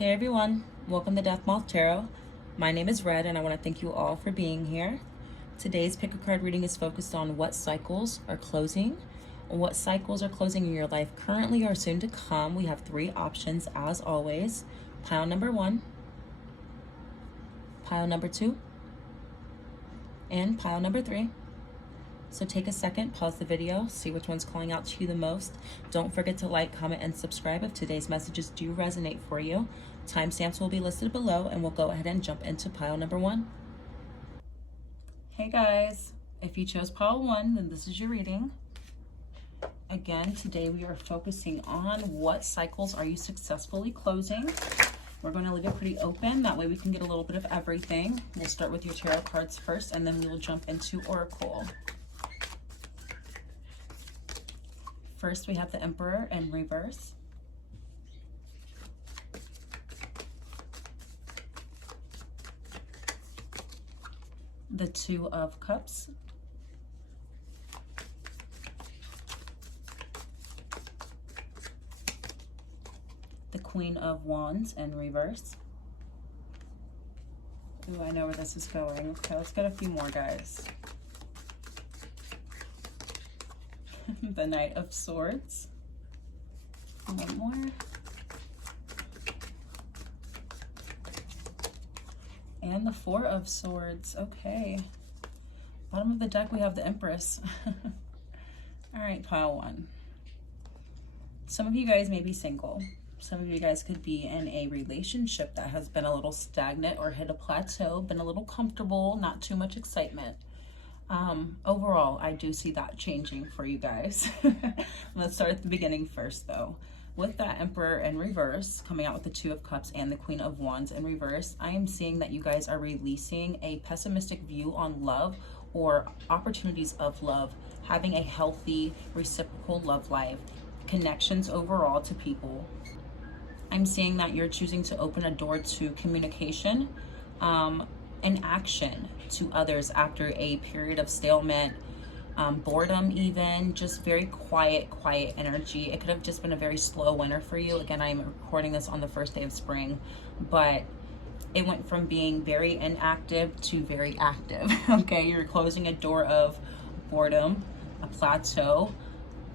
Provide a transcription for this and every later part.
Hey everyone, welcome to Death Moth Tarot. My name is Red and I want to thank you all for being here. Today's pick a card reading is focused on what cycles are closing, what cycles are closing in your life currently or soon to come. We have three options as always. Pile number 1, pile number 2, and pile number 3. So take a second, pause the video, see which one's calling out to you the most. Don't forget to like, comment, and subscribe if today's messages do resonate for you. Timestamps will be listed below, and we'll go ahead and jump into pile number 1. Hey guys, if you chose pile 1, then this is your reading. Again, today we are focusing on what cycles are you successfully closing. We're going to leave it pretty open, that way we can get a little bit of everything. We'll start with your tarot cards first, and then we will jump into Oracle. First, we have the Emperor in reverse. The Two of Cups. The Queen of Wands in reverse. Ooh, I know where this is going. Okay, let's get a few more, guys. The Knight of Swords. One more. And the Four of Swords. Okay. Bottom of the deck, we have the Empress. All right, pile 1. Some of you guys may be single. Some of you guys could be in a relationship that has been a little stagnant or hit a plateau, been a little comfortable, not too much excitement. Overall, I do see that changing for you guys. Let's start at the beginning first, though. With that Emperor in reverse, coming out with the Two of Cups and the Queen of Wands in reverse, I am seeing that you guys are releasing a pessimistic view on love or opportunities of love, having a healthy, reciprocal love life, connections overall to people. I'm seeing that you're choosing to open a door to communication, and action to others after a period of stalemate, boredom even, just very quiet energy. It could have just been a very slow winter for you. Again, I'm recording this on the first day of spring, but it went from being very inactive to very active. Okay, you're closing a door of boredom, a plateau,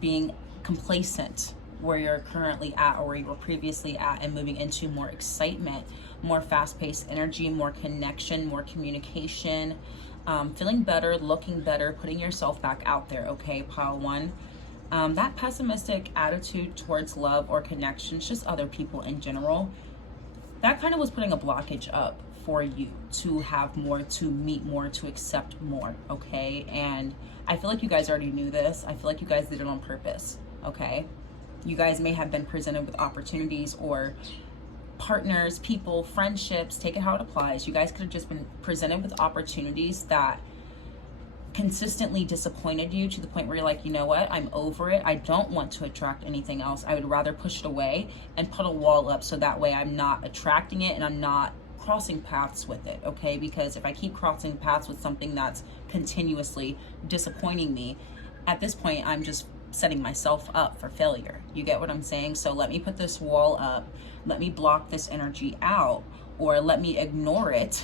being complacent where you're currently at or where you were previously at, and moving into more excitement, more fast-paced energy, more connection, more communication, feeling better, looking better, putting yourself back out there. Okay, pile 1. That pessimistic attitude towards love or connections, just other people in general, that kind of was putting a blockage up for you to have more, to meet more, to accept more. Okay, and I feel like you guys already knew this. I feel like you guys did it on purpose. Okay, you guys may have been presented with opportunities or partners, people, friendships, take it how it applies. You guys could have just been presented with opportunities that consistently disappointed you to the point where you're like, you know what, I'm over it. I don't want to attract anything else. I would rather push it away and put a wall up so that way I'm not attracting it and I'm not crossing paths with it. Okay, because if I keep crossing paths with something that's continuously disappointing me, at this point I'm just setting myself up for failure. You get what I'm saying? So let me put this wall up, let me block this energy out, or let me ignore it.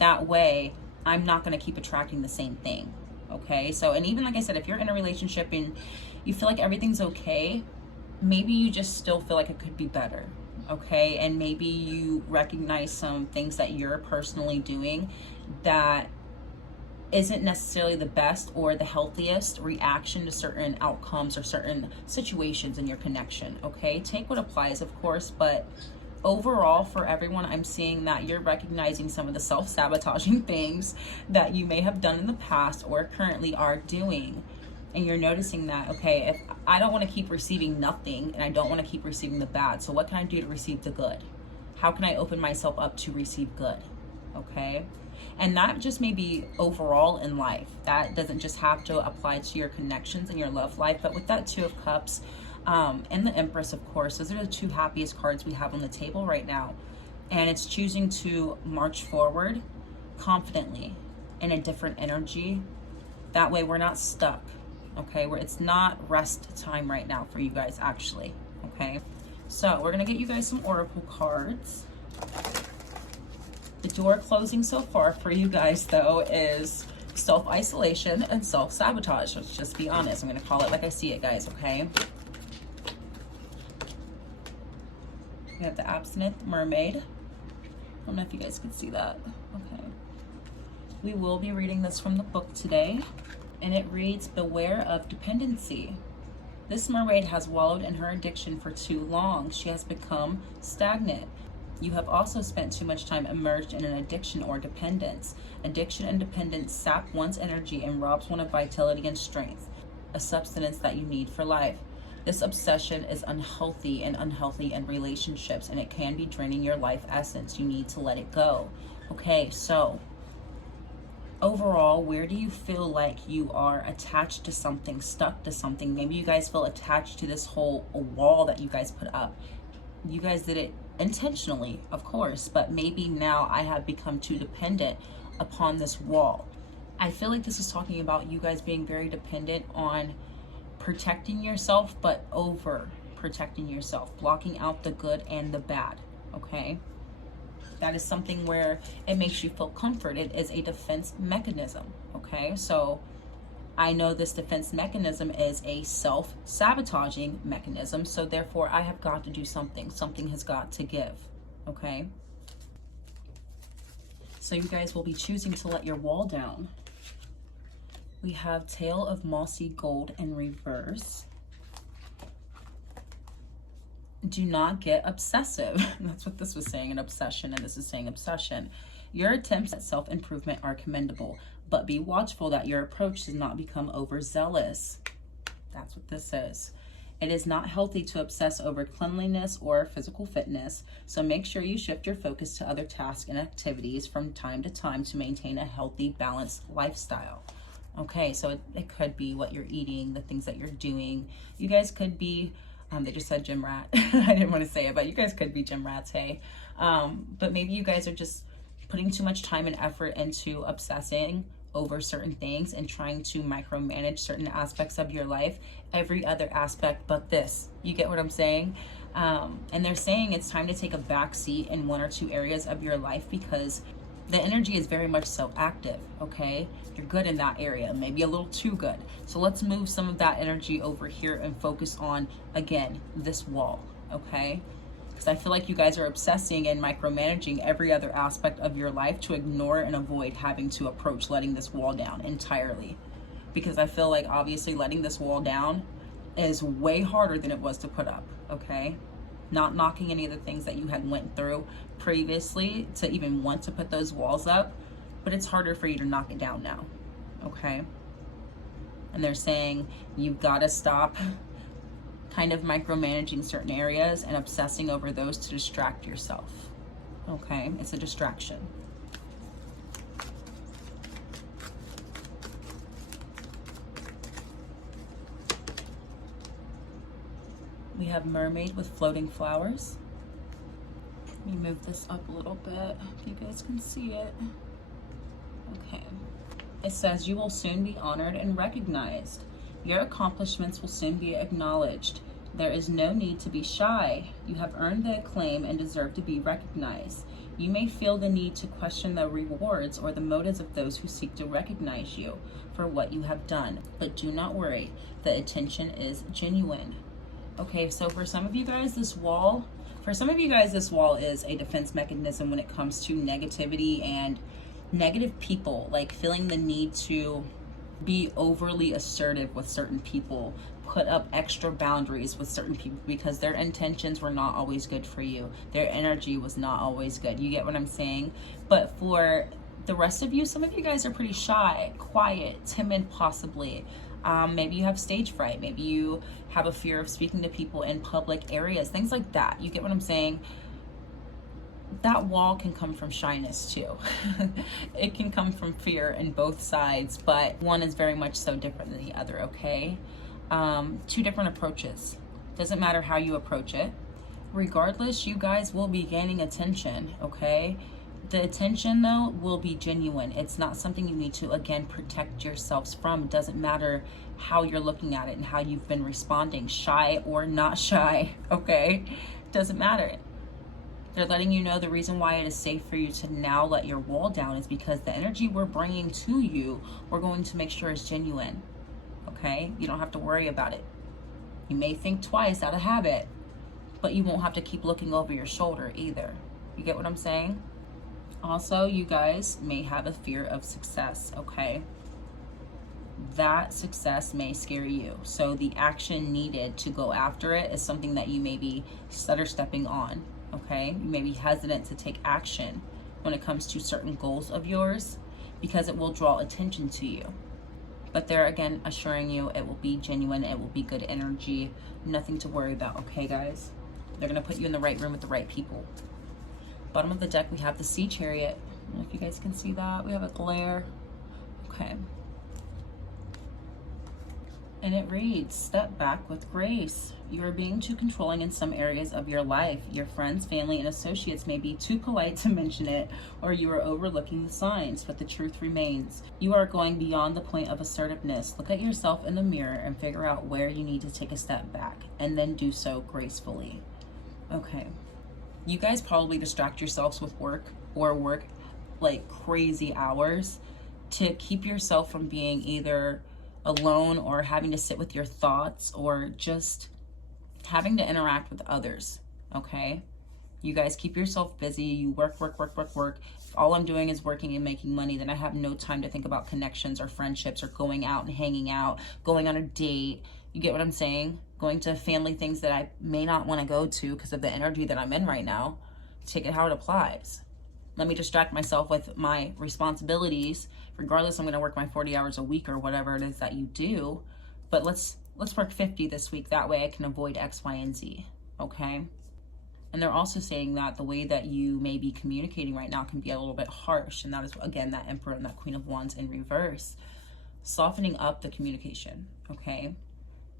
That way I'm not going to keep attracting the same thing. Okay, so, and even like I said, if you're in a relationship and you feel like everything's okay, maybe you just still feel like it could be better. Okay, and maybe you recognize some things that you're personally doing that isn't necessarily the best or the healthiest reaction to certain outcomes or certain situations in your connection. Okay, take what applies, of course, but overall for everyone, I'm seeing that you're recognizing some of the self-sabotaging things that you may have done in the past or currently are doing, and you're noticing that, okay, if I don't want to keep receiving nothing and I don't want to keep receiving the bad, so what can I do to receive the good? How can I open myself up to receive good? Okay, and that just may be overall in life. That doesn't just have to apply to your connections and your love life, but with that Two of Cups and the Empress, of course, those are the two happiest cards we have on the table right now. And it's choosing to march forward confidently in a different energy. That way we're not stuck. Okay, where it's not rest time right now for you guys, actually. Okay, So we're going to get you guys some oracle cards. The door closing so far for you guys, though, is self-isolation and self-sabotage. Let's just be honest. I'm going to call it like I see it, guys, okay? We have the absinthe mermaid. I don't know if you guys could see that. Okay. We will be reading this from the book today, and it reads, "Beware of dependency. This mermaid has wallowed in her addiction for too long. She has become stagnant. You have also spent too much time immersed in an addiction or dependence. Addiction and dependence sap one's energy and robs one of vitality and strength, a substance that you need for life. This obsession is unhealthy in relationships, and it can be draining your life essence. You need to let it go." Okay, so overall, where do you feel like you are attached to something, stuck to something? Maybe you guys feel attached to this whole wall that you guys put up. You guys did it intentionally, of course, but maybe now I have become too dependent upon this wall. I feel like this is talking about you guys being very dependent on protecting yourself, but over protecting yourself, blocking out the good and the bad, okay? That is something where it makes you feel comfort. It is a defense mechanism, okay? So I know this defense mechanism is a self-sabotaging mechanism, so therefore I have got to do something. Something has got to give, okay? So you guys will be choosing to let your wall down. We have Tail of Mossy Gold in reverse. Do not get obsessive. That's what this was saying, an obsession, and this is saying obsession. Your attempts at self-improvement are commendable, but be watchful that your approach does not become overzealous. That's what this is. It is not healthy to obsess over cleanliness or physical fitness, so make sure you shift your focus to other tasks and activities from time to time to maintain a healthy, balanced lifestyle. Okay, so it could be what you're eating, the things that you're doing. You guys could be, they just said gym rat. I didn't want to say it, but you guys could be gym rats, hey. But maybe you guys are just putting too much time and effort into obsessing over certain things and trying to micromanage certain aspects of your life, every other aspect but this. You get what I'm saying? And they're saying it's time to take a back seat in one or two areas of your life because the energy is very much so active, okay? You're good in that area, maybe a little too good. So let's move some of that energy over here and focus on, again, this wall, okay? Because I feel like you guys are obsessing and micromanaging every other aspect of your life to ignore and avoid having to approach letting this wall down entirely. Because I feel like obviously letting this wall down is way harder than it was to put up, okay? Not knocking any of the things that you had went through previously to even want to put those walls up, but it's harder for you to knock it down now, okay? And they're saying you've got to stop kind of micromanaging certain areas and obsessing over those to distract yourself, okay? It's a distraction. We have Mermaid with floating flowers. Let me move this up a little bit if you guys can see it. Okay. It says you will soon be honored and recognized. Your accomplishments will soon be acknowledged. There is no need to be shy. You have earned the acclaim and deserve to be recognized. You may feel the need to question the rewards or the motives of those who seek to recognize you for what you have done, but do not worry. The attention is genuine. Okay, so for some of you guys, this wall is a defense mechanism when it comes to negativity and negative people, like feeling the need to be overly assertive with certain people, put up extra boundaries with certain people because their intentions were not always good for you. Their energy was not always good. You get what I'm saying? But for the rest of you, some of you guys are pretty shy, quiet, timid possibly. Maybe you have stage fright. Maybe you have a fear of speaking to people in public areas, things like that. You get what I'm saying? That wall can come from shyness too. It can come from fear in both sides, but one is very much so different than the other, okay? Two different approaches. Doesn't matter how you approach it. Regardless, you guys will be gaining attention, okay? The attention, though, will be genuine. It's not something you need to, again, protect yourselves from. It doesn't matter how you're looking at it and how you've been responding, shy or not shy, okay? Doesn't matter. They're letting you know the reason why it is safe for you to now let your wall down is because the energy we're bringing to you, we're going to make sure is genuine. Okay? You don't have to worry about it. You may think twice out of habit, but you won't have to keep looking over your shoulder either. You get what I'm saying? Also, you guys may have a fear of success, okay? That success may scare you. So the action needed to go after it is something that you may be stutter stepping on, okay? You may be hesitant to take action when it comes to certain goals of yours because it will draw attention to you. But they're again assuring you it will be genuine, it will be good energy, nothing to worry about, okay guys? They're gonna put you in the right room with the right people. Bottom of the deck, we have the Sea Chariot. I don't know if you guys can see that. We have a glare. Okay. And it reads, step back with grace. You are being too controlling in some areas of your life. Your friends, family, and associates may be too polite to mention it, or you are overlooking the signs, but the truth remains. You are going beyond the point of assertiveness. Look at yourself in the mirror and figure out where you need to take a step back, and then do so gracefully. Okay. You guys probably distract yourselves with work or work like crazy hours to keep yourself from being either alone or having to sit with your thoughts or just having to interact with others, okay? You guys keep yourself busy. You work. If all I'm doing is working and making money, then I have no time to think about connections or friendships or going out and hanging out, going on a date. You get what I'm saying? Going to family things that I may not want to go to because of the energy that I'm in right now. Take it how it applies. Let me distract myself with my responsibilities. Regardless, I'm going to work my 40 hours a week or whatever it is that you do. But let's work 50 this week. That way I can avoid X, Y, and Z. Okay? And they're also saying that the way that you may be communicating right now can be a little bit harsh. And that is, again, that Emperor and that Queen of Wands in reverse. Softening up the communication. Okay?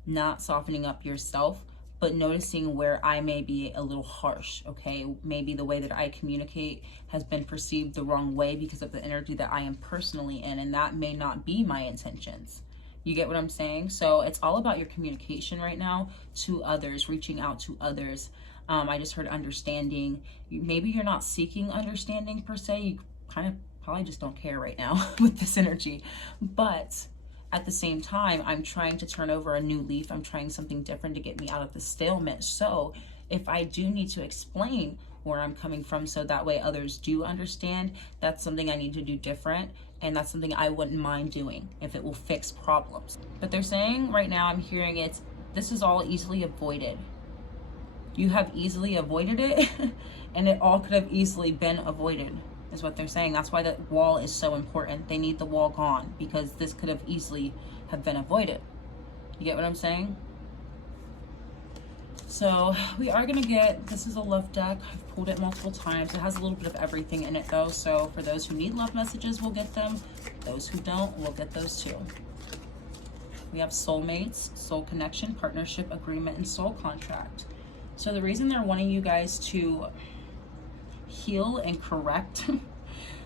Not softening up yourself, but noticing where I may be a little harsh, okay? Maybe the way that I communicate has been perceived the wrong way because of the energy that I am personally in, and that may not be my intentions. You get what I'm saying? So it's all about your communication right now to others, reaching out to others. I just heard understanding. Maybe you're not seeking understanding per se. You kind of probably just don't care right now with this energy, but at the same time, I'm trying to turn over a new leaf. I'm trying something different to get me out of the stalemate. So if I do need to explain where I'm coming from so that way others do understand, that's something I need to do different. And that's something I wouldn't mind doing if it will fix problems. But they're saying right now, I'm hearing this is all easily avoided. You have easily avoided it and it all could have easily been avoided. Is what they're saying. That's why the wall is so important. They need the wall gone because this could have easily have been avoided. You get what I'm saying? So we are going to get, this is a love deck. I've pulled it multiple times. It has a little bit of everything in it though. So for those who need love messages, we'll get them. Those who don't, we'll get those too. We have soulmates, soul connection, partnership, agreement, and soul contract. So the reason they're wanting you guys to heal and correct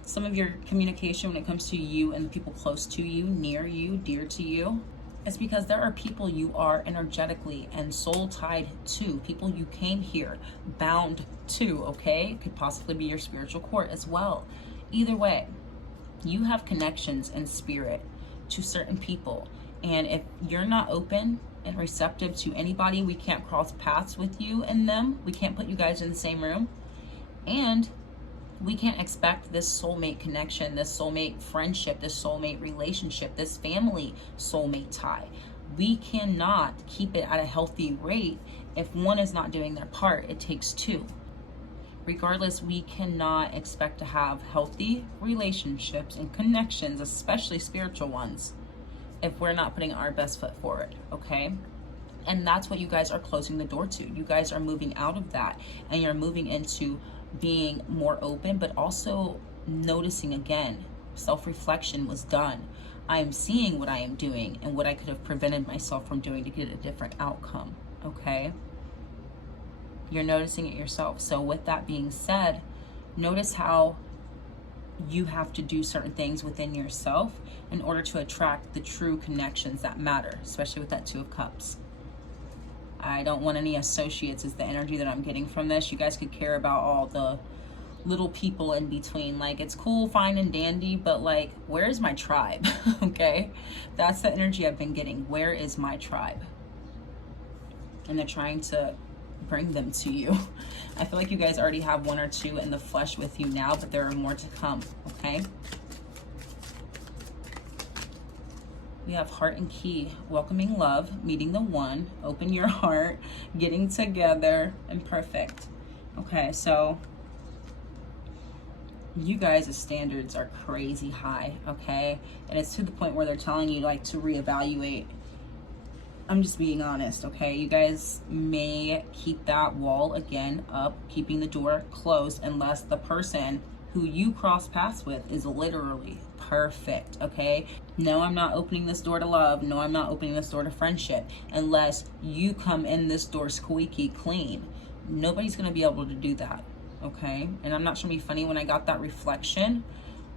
some of your communication when it comes to you and the people close to you, near you, dear to you, is because there are people you are energetically and soul tied to, people you came here bound to, okay? Could possibly be your spiritual court as well. Either way, you have connections in spirit to certain people, and if you're not open and receptive to anybody, we can't cross paths with you and them. We can't put you guys in the same room. And we can't expect this soulmate connection, this soulmate friendship, this soulmate relationship, this family soulmate tie. We cannot keep it at a healthy rate if one is not doing their part. It takes two. Regardless, we cannot expect to have healthy relationships and connections, especially spiritual ones, if we're not putting our best foot forward, okay? And that's what you guys are closing the door to. You guys are moving out of that and you're moving into being more open, but also noticing again, self-reflection was done. I am seeing what I am doing and what I could have prevented myself from doing to get a different outcome, okay? You're noticing it yourself. So with that being said, notice how you have to do certain things within yourself in order to attract the true connections that matter, especially with that Two of Cups. I don't want any associates is the energy that I'm getting from this. You guys could care about all the little people in between. Like, it's cool, fine and dandy, but like, where's my tribe? Okay, that's the energy I've been getting. Where is my tribe? And they're trying to bring them to you. I feel like you guys already have one or two in the flesh with you now, but there are more to come. Okay, we have heart and key, welcoming love, meeting the one, open your heart, getting together, and perfect. Okay, so you guys' standards are crazy high, okay? And it's to the point where they're telling you like to reevaluate. I'm just being honest, okay? You guys may keep that wall again up, keeping the door closed, unless the person who you cross paths with is literally perfect, okay? No, I'm not opening this door to love. No, I'm not opening this door to friendship unless you come in this door squeaky clean. Nobody's gonna be able to do that, okay? And I'm not trying to be funny. When I got that reflection,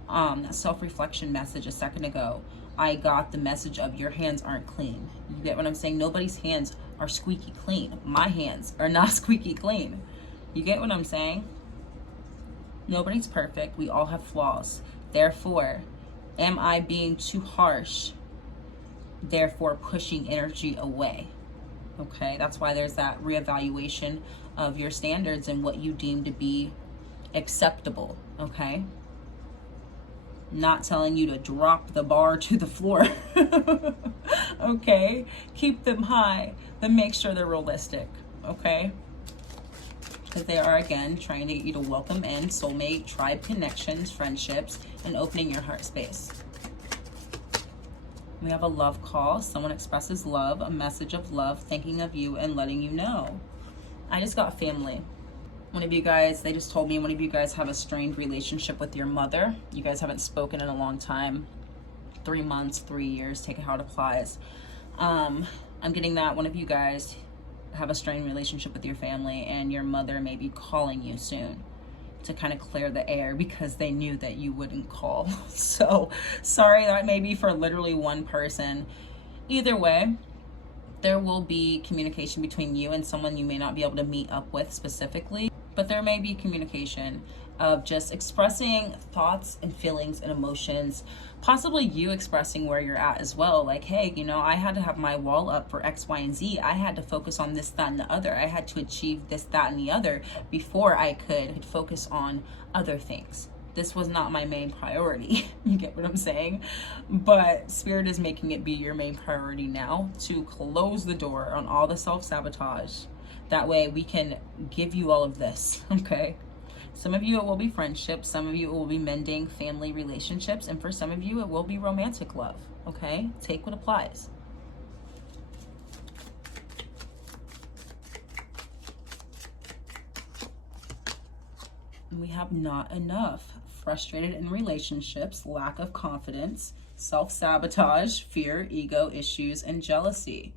that self-reflection message a second ago, I got the message of your hands aren't clean. You get what I'm saying? Nobody's hands are squeaky clean. My hands are not squeaky clean. You get what I'm saying? Nobody's perfect. We all have flaws. Therefore, am I being too harsh? Therefore, pushing energy away. Okay, that's why there's that reevaluation of your standards and what you deem to be acceptable. Okay, not telling you to drop the bar to the floor. Okay, keep them high, but make sure they're realistic. Okay, because they are, again, trying to get you to welcome in soulmate, tribe connections, friendships, and opening your heart space. We have a love call. Someone expresses love, a message of love, thinking of you and letting you know. I just got family. One of you guys, they just told me one of you guys have a strained relationship with your mother. You guys haven't spoken in a long time. 3 months, 3 years, take it how it applies. I'm getting that one of you guys have a strained relationship with your family, and your mother may be calling you soon to kind of clear the air because they knew that you wouldn't call. So sorry, that may be for literally one person. Either way, there will be communication between you and someone you may not be able to meet up with specifically, but there may be communication of just expressing thoughts and feelings and emotions, possibly you expressing where you're at as well. Like, hey, you know, I had to have my wall up for X, Y, and Z. I had to focus on this, that, and the other. I had to achieve this, that, and the other before I could focus on other things. This was not my main priority. You get what I'm saying? But Spirit is making it be your main priority now to close the door on all the self-sabotage. That way we can give you all of this, okay? Some of you, it will be friendships. Some of you, it will be mending family relationships. And for some of you, it will be romantic love, okay? Take what applies. And we have not enough. Frustrated in relationships, lack of confidence, self-sabotage, fear, ego issues, and jealousy.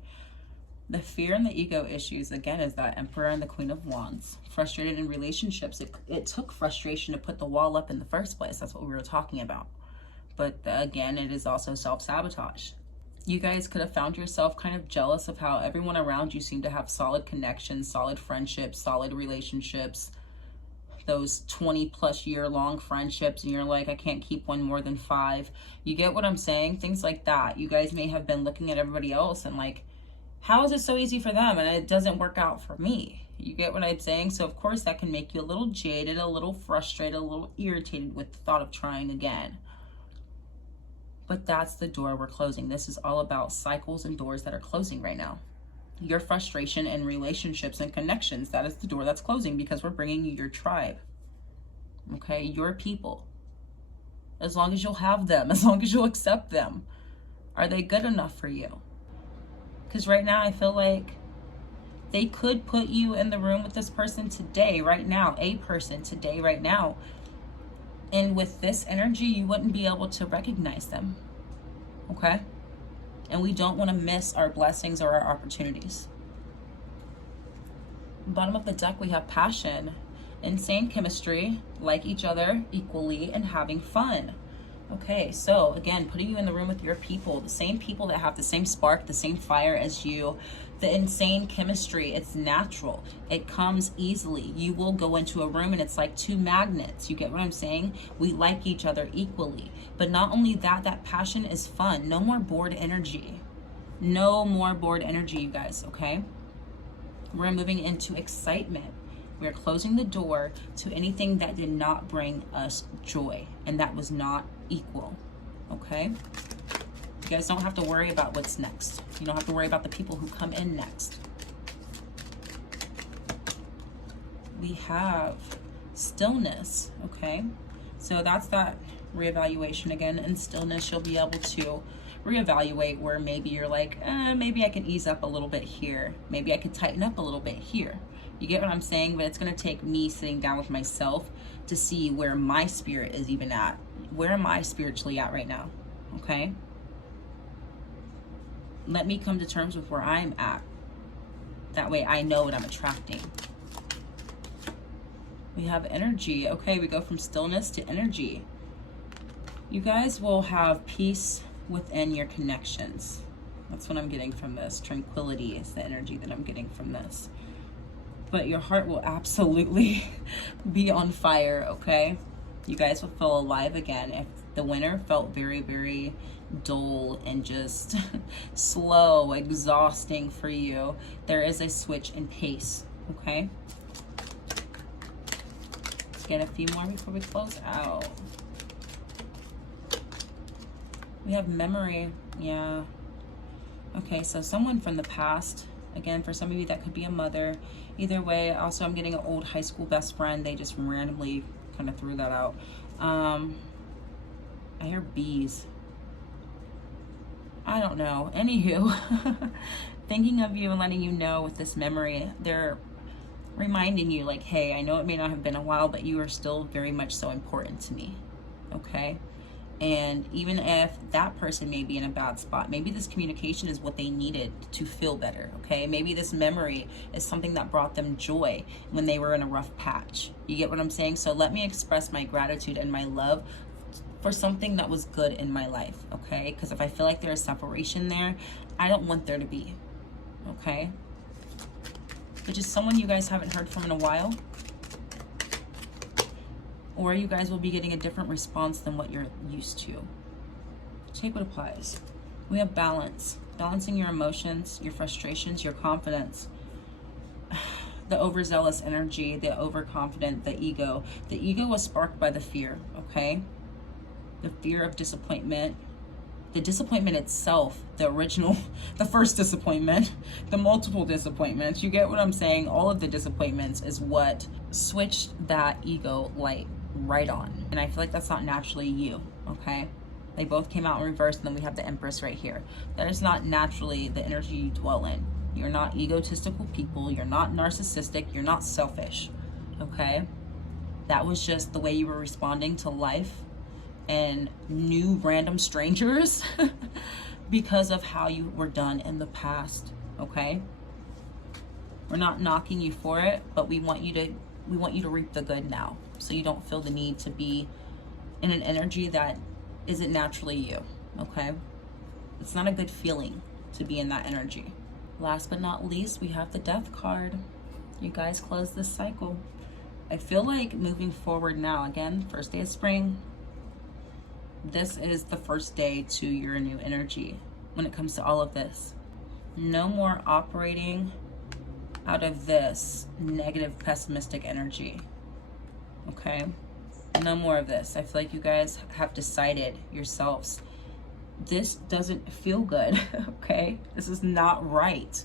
The fear and the ego issues, again, is that Emperor and the Queen of Wands. Frustrated in relationships, it took frustration to put the wall up in the first place. That's what we were talking about. But again, it is also self-sabotage. You guys could have found yourself kind of jealous of how everyone around you seemed to have solid connections, solid friendships, solid relationships, those 20+ year long friendships, and you're like, I can't keep one more than 5. You get what I'm saying? Things like that. You guys may have been looking at everybody else and like, how is it so easy for them and it doesn't work out for me? You get what I'm saying? So of course that can make you a little jaded, a little frustrated, a little irritated with the thought of trying again. But that's the door we're closing. This is all about cycles and doors that are closing right now. Your frustration and relationships and connections, that is the door that's closing, because we're bringing you your tribe, okay? Your people. As long as you'll have them, as long as you'll accept them. Are they good enough for you? Because right now I feel like they could put you in the room with this person today, right now, a person today, right now. And with this energy, you wouldn't be able to recognize them, okay? And we don't want to miss our blessings or our opportunities. Bottom of the deck, we have passion, insane chemistry, like each other equally, and having fun. Okay, so again, putting you in the room with your people, the same people that have the same spark, the same fire as you, the insane chemistry. It's natural. It comes easily. You will go into a room and it's like two magnets. You get what I'm saying? We like each other equally. But not only that, that passion is fun. No more bored energy. No more bored energy, you guys, okay? We're moving into excitement. We're closing the door to anything that did not bring us joy and that was not equal, okay? You guys don't have to worry about what's next. You don't have to worry about the people who come in next. We have stillness, okay? So that's that reevaluation again. In stillness, you'll be able to reevaluate where maybe you're like, maybe I can ease up a little bit here. Maybe I could tighten up a little bit here. You get what I'm saying? But it's going to take me sitting down with myself to see where my spirit is even at. Where am I spiritually at right now? Okay? Let me come to terms with where I'm at. That way I know what I'm attracting. We have energy. Okay, we go from stillness to energy. You guys will have peace within your connections. That's what I'm getting from this. Tranquility is the energy that I'm getting from this. But your heart will absolutely be on fire, okay? You guys will feel alive again. If the winter felt very, very dull and just slow, exhausting for you, there is a switch in pace, okay? Let's get a few more before we close out. We have memory, yeah. Okay, so someone from the past, again, for some of you that could be a mother. Either way, also I'm getting an old high school best friend. They just randomly kind of threw that out. I hear bees. I don't know. Anywho, thinking of you and letting you know with this memory, they're reminding you like, hey, I know it may not have been a while, but you are still very much so important to me, okay? And even if that person may be in a bad spot, maybe this communication is what they needed to feel better, okay? Maybe this memory is something that brought them joy when they were in a rough patch. You get what I'm saying? So let me express my gratitude and my love for something that was good in my life, okay? Because if I feel like there's separation there, I don't want there to be, okay? Which is someone you guys haven't heard from in a while. Or you guys will be getting a different response than what you're used to. Take what applies. We have balance. Balancing your emotions, your frustrations, your confidence. The overzealous energy, the overconfident, the ego. The ego was sparked by the fear, okay? The fear of disappointment. The disappointment itself, the original, the first disappointment, the multiple disappointments. You get what I'm saying? All of the disappointments is what switched that ego light right on. And I feel like that's not naturally you, okay? They both came out in reverse, and then we have the Empress right here. That is not naturally the energy you dwell in. You're not egotistical people. You're not narcissistic. You're not selfish, okay? That was just the way you were responding to life and new random strangers because of how you were done in the past, okay? We're not knocking you for it, but we want you to reap the good now, so you don't feel the need to be in an energy that isn't naturally you, okay? It's not a good feeling to be in that energy. Last but not least, we have the Death card. You guys close this cycle. I feel like moving forward now, again, first day of spring, this is the first day to your new energy when it comes to all of this. No more operating out of this negative, pessimistic energy, okay? No more of this. I feel like you guys have decided yourselves, this doesn't feel good, okay? This is not right.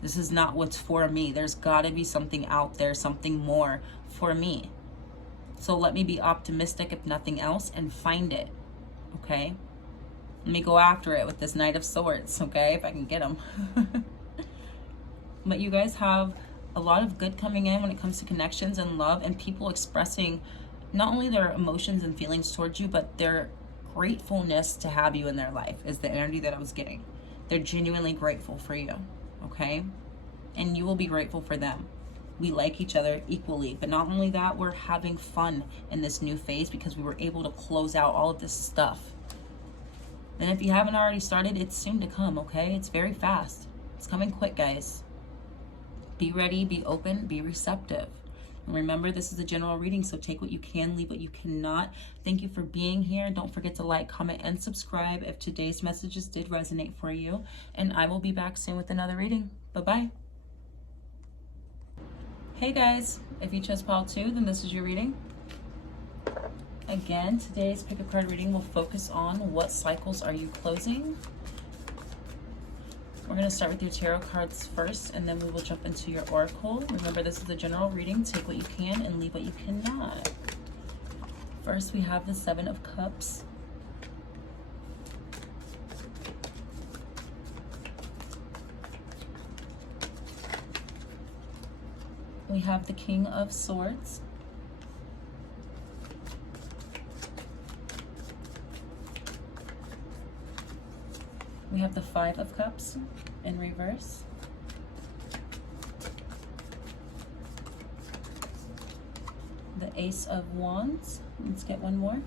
This is not what's for me. There's gotta be something out there, something more for me. So let me be optimistic, if nothing else, and find it, okay? Let me go after it with this Knight of Swords, okay? If I can get them. But you guys have a lot of good coming in when it comes to connections and love, and people expressing not only their emotions and feelings towards you, but their gratefulness to have you in their life is the energy that I was getting. They're genuinely grateful for you, okay? And you will be grateful for them. We like each other equally. But not only that, we're having fun in this new phase because we were able to close out all of this stuff. And if you haven't already started, it's soon to come, okay? It's very fast. It's coming quick, guys. Be ready, be open, be receptive. And remember, this is a general reading, so take what you can, leave what you cannot. Thank you for being here. Don't forget to like, comment, and subscribe if today's messages did resonate for you. And I will be back soon with another reading. Bye-bye. Hey guys, if you chose pile 2, then this is your reading. Again, today's pick a card reading will focus on what cycles are you closing. We're going to start with your tarot cards first, and then we will jump into your oracle. Remember, this is a general reading. Take what you can and leave what you cannot. First, we have the 7 of Cups. We have the King of Swords. We have the 5 of Cups in reverse. The Ace of Wands. Let's get one more.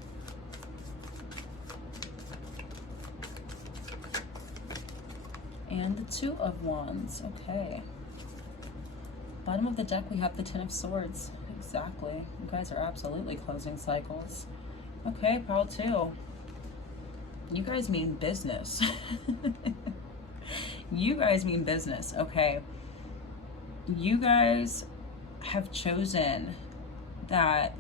And the 2 of Wands. Okay. Bottom of the deck, we have the 10 of Swords. Exactly. You guys are absolutely closing cycles. Okay, pile 2. You guys mean business. You guys mean business. Okay. You guys have chosen that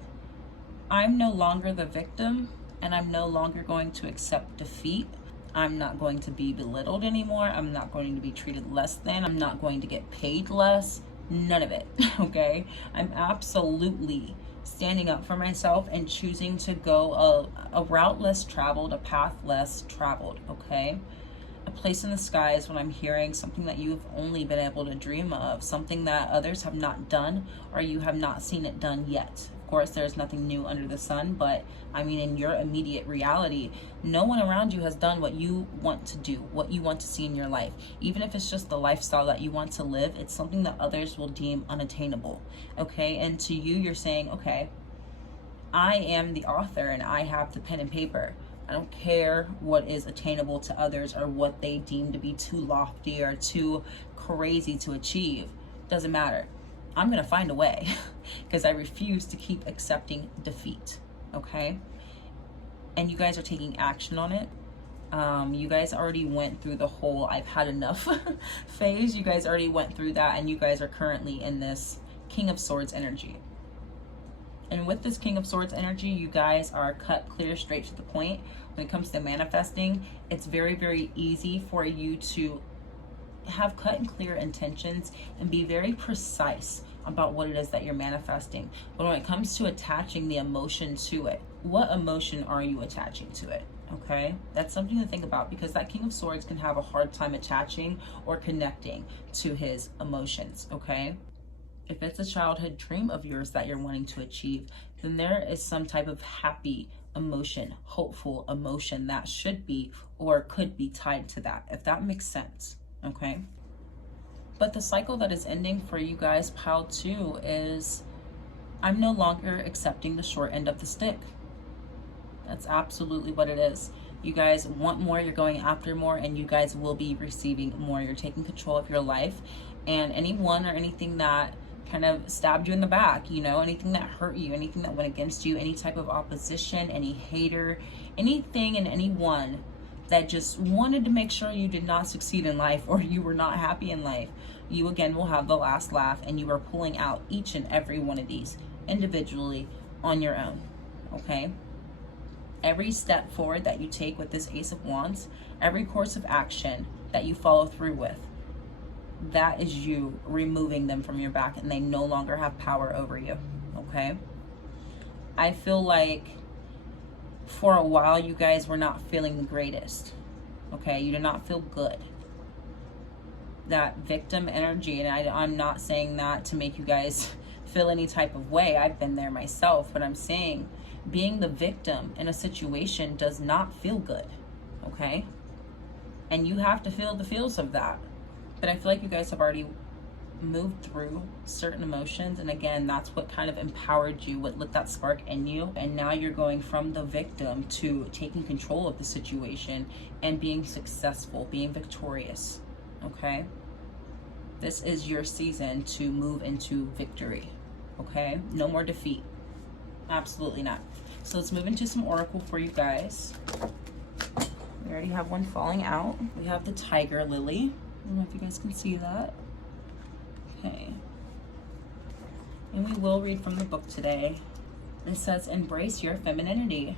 I'm no longer the victim, and I'm no longer going to accept defeat. I'm not going to be belittled anymore. I'm not going to be treated less than. I'm not going to get paid less. None of it. Okay. I'm absolutely standing up for myself and choosing to go a route less traveled, a path less traveled. Okay. A place in the sky is when I'm hearing something that you've only been able to dream of, something that others have not done, or you have not seen it done yet. Of course, there's nothing new under the sun, but I mean, in your immediate reality, no one around you has done what you want to do, what you want to see in your life. Even if it's just the lifestyle that you want to live, it's something that others will deem unattainable. Okay. And to you, you're saying, okay, I am the author and I have the pen and paper. I don't care what is attainable to others or what they deem to be too lofty or too crazy to achieve. Doesn't matter. I'm going to find a way because I refuse to keep accepting defeat. Okay. And you guys are taking action on it. You guys already went through the whole I've had enough phase. You guys already went through that, and you guys are currently in this King of Swords energy. And with this King of Swords energy, you guys are cut clear, straight to the point. When it comes to manifesting, it's very, very easy for you to have cut and clear intentions and be very precise about what it is that you're manifesting. But when it comes to attaching the emotion to it, what emotion are you attaching to it? Okay, that's something to think about, because that King of Swords can have a hard time attaching or connecting to his emotions. Okay. If it's a childhood dream of yours that you're wanting to achieve, then there is some type of happy emotion, hopeful emotion that should be or could be tied to that, if that makes sense. Okay. But the cycle that is ending for you guys, pile 2, is I'm no longer accepting the short end of the stick. That's absolutely what it is. You guys want more, you're going after more, and you guys will be receiving more. You're taking control of your life, and anyone or anything that kind of stabbed you in the back, you know, anything that hurt you, anything that went against you, any type of opposition, any hater, anything and anyone that just wanted to make sure you did not succeed in life or you were not happy in life, you again will have the last laugh, and you are pulling out each and every one of these individually on your own. Okay. Every step forward that you take with this Ace of Wands, every course of action that you follow through with, that is you removing them from your back, and they no longer have power over you. Okay. I feel like for a while you guys were not feeling the greatest. Okay. You did not feel good. That victim energy, and I'm not saying that to make you guys feel any type of way. I've been there myself, but I'm saying being the victim in a situation does not feel good. Okay. And you have to feel the feels of that. But I feel like you guys have already moved through certain emotions, and again, that's what kind of empowered you, what lit that spark in you, and now you're going from the victim to taking control of the situation and being successful, being victorious. Okay, this is your season to move into victory. Okay, no more defeat, absolutely not. So let's move into some oracle for you guys. We already have one falling out. We have the tiger lily. I don't know if you guys can see that. Okay. And we will read from the book today. It says, embrace your femininity.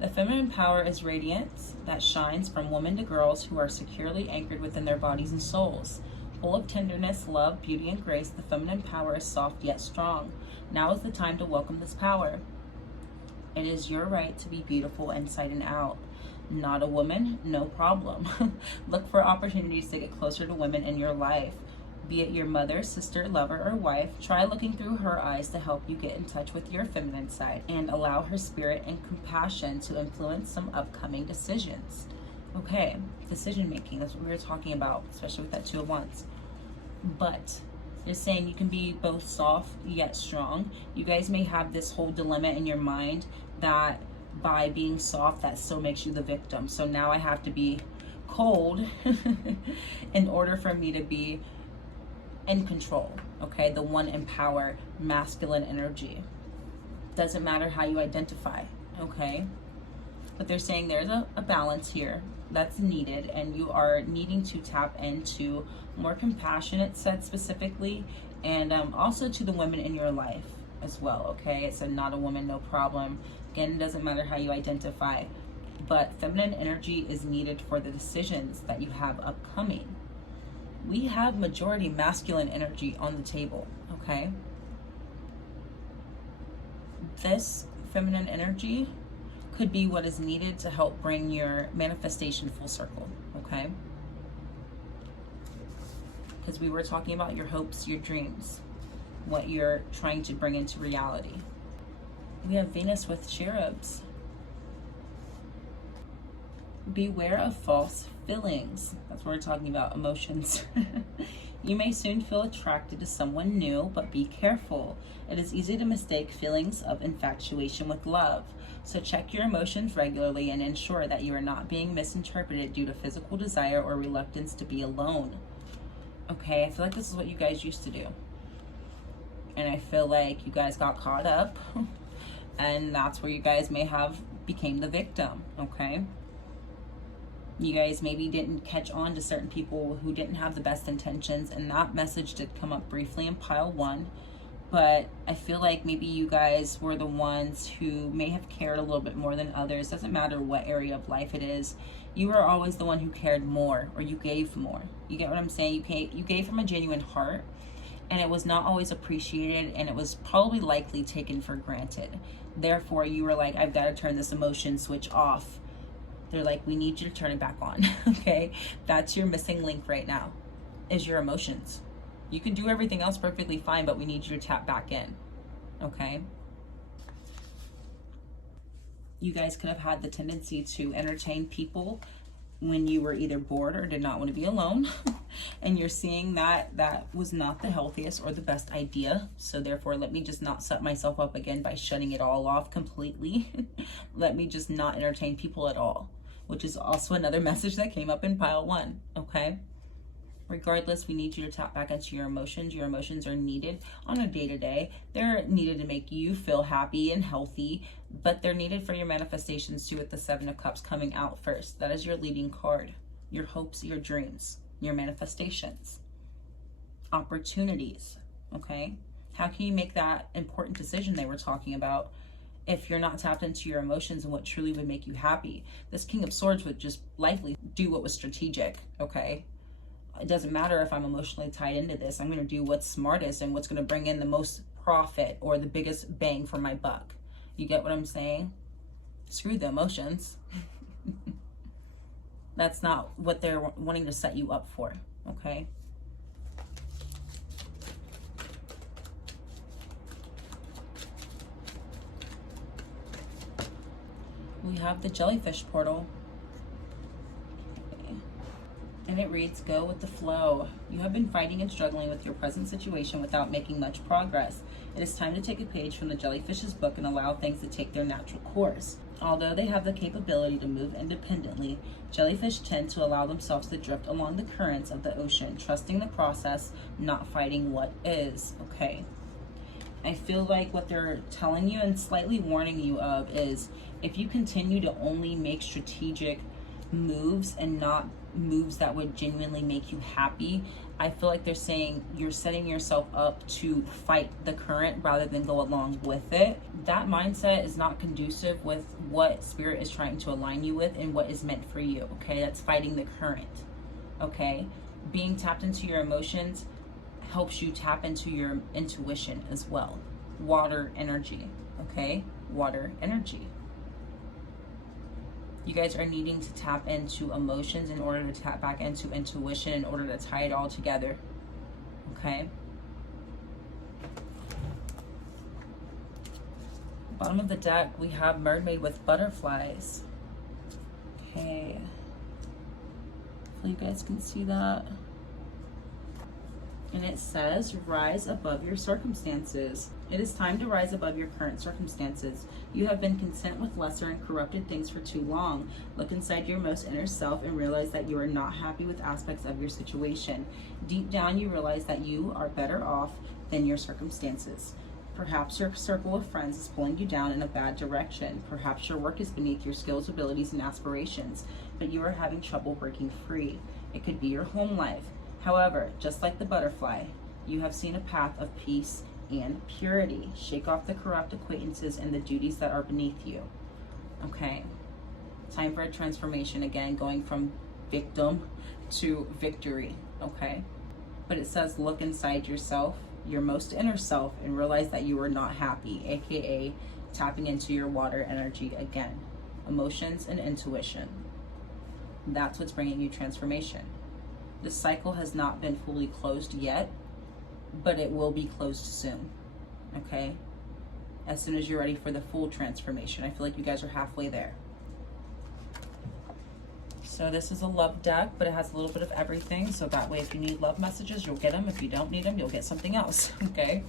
The feminine power is radiance that shines from women to girls who are securely anchored within their bodies and souls. Full of tenderness, love, beauty, and grace, the feminine power is soft yet strong. Now is the time to welcome this power. It is your right to be beautiful inside and out. Not a woman? No problem. Look for opportunities to get closer to women in your life. Be it your mother, sister, lover, or wife, try looking through her eyes to help you get in touch with your feminine side and allow her spirit and compassion to influence some upcoming decisions. Okay, decision making, that's what we were talking about, especially with that Two of Wands. But they're saying you can be both soft yet strong. You guys may have this whole dilemma in your mind that by being soft, that still makes you the victim. So now I have to be cold in order for me to be in control. Okay, the one in power, masculine energy. Doesn't matter how you identify. Okay, but they're saying there's a balance here that's needed, and you are needing to tap into more compassionate set specifically, and also to the women in your life as well. Okay, it's a not a woman, no problem. Again, it doesn't matter how you identify, but feminine energy is needed for the decisions that you have upcoming. We have majority masculine energy on the table, okay? This feminine energy could be what is needed to help bring your manifestation full circle, okay? Because we were talking about your hopes, your dreams, what you're trying to bring into reality. We have Venus with cherubs. Beware of false feelings. That's what we're talking about, emotions. You may soon feel attracted to someone new, but be careful. It is easy to mistake feelings of infatuation with love. So check your emotions regularly and ensure that you are not being misinterpreted due to physical desire or reluctance to be alone. Okay, I feel like this is what you guys used to do. And I feel like you guys got caught up. And that's where you guys may have became the victim, okay? You guys maybe didn't catch on to certain people who didn't have the best intentions, and that message did come up briefly in pile 1. But I feel like maybe you guys were the ones who may have cared a little bit more than others. Doesn't matter what area of life it is. You were always the one who cared more, or you gave more. You get what I'm saying? You gave from a genuine heart, and it was not always appreciated, and it was probably likely taken for granted. Therefore, you were like, I've got to turn this emotion switch off. They're like, we need you to turn it back on, okay? That's your missing link right now, is your emotions. You can do everything else perfectly fine, but we need you to tap back in, okay? You guys could have had the tendency to entertain people when you were either bored or did not want to be alone. And you're seeing that that was not the healthiest or the best idea. So therefore, let me just not set myself up again by shutting it all off completely. Let me just not entertain people at all, which is also another message that came up in pile 1, okay? Regardless, we need you to tap back into your emotions. Your emotions are needed on a day-to-day. They're needed to make you feel happy and healthy, but they're needed for your manifestations too, with the 7 of Cups coming out first. That is your leading card. Your hopes, your dreams, your manifestations, opportunities, okay? How can you make that important decision they were talking about if you're not tapped into your emotions and what truly would make you happy? This King of Swords would just likely do what was strategic, okay? It doesn't matter if I'm emotionally tied into this. I'm going to do what's smartest and what's going to bring in the most profit or the biggest bang for my buck. You get what I'm saying? Screw the emotions. That's not what they're wanting to set you up for, okay? We have the jellyfish portal. And it reads, go with the flow. You have been fighting and struggling with your present situation without making much progress. It is time to take a page from the jellyfish's book and allow things to take their natural course. Although they have the capability to move independently, jellyfish tend to allow themselves to drift along the currents of the ocean, trusting the process, not fighting what is. Okay. I feel like what they're telling you and slightly warning you of is, if you continue to only make strategic moves and not moves that would genuinely make you happy, I feel like they're saying you're setting yourself up to fight the current rather than go along with it. That mindset is not conducive with what spirit is trying to align you with and what is meant for you. Okay, that's fighting the current. Okay, being tapped into your emotions helps you tap into your intuition as well. Water energy. Okay, water energy. You guys are needing to tap into emotions in order to tap back into intuition, in order to tie it all together. Okay? Bottom of the deck, we have mermaid with butterflies. Okay. Hopefully you guys can see that. And it says, rise above your circumstances. It is time to rise above your current circumstances. You have been content with lesser and corrupted things for too long. Look inside your most inner self and realize that you are not happy with aspects of your situation. Deep down, you realize that you are better off than your circumstances. Perhaps your circle of friends is pulling you down in a bad direction. Perhaps your work is beneath your skills, abilities, and aspirations, but you are having trouble breaking free. It could be your home life. However, just like the butterfly, you have seen a path of peace and purity. Shake off the corrupt acquaintances and the duties that are beneath you. Okay, time for a transformation again, going from victim to victory. Okay, but it says look inside yourself, your most inner self, and realize that you are not happy, aka tapping into your water energy again. Emotions and intuition. That's what's bringing you transformation. The cycle has not been fully closed yet, but it will be closed soon. Okay, as soon as you're ready for the full transformation. I feel like you guys are halfway there. So this is a love deck, but it has a little bit of everything, so that way if you need love messages, you'll get them. If you don't need them, you'll get something else. Okay,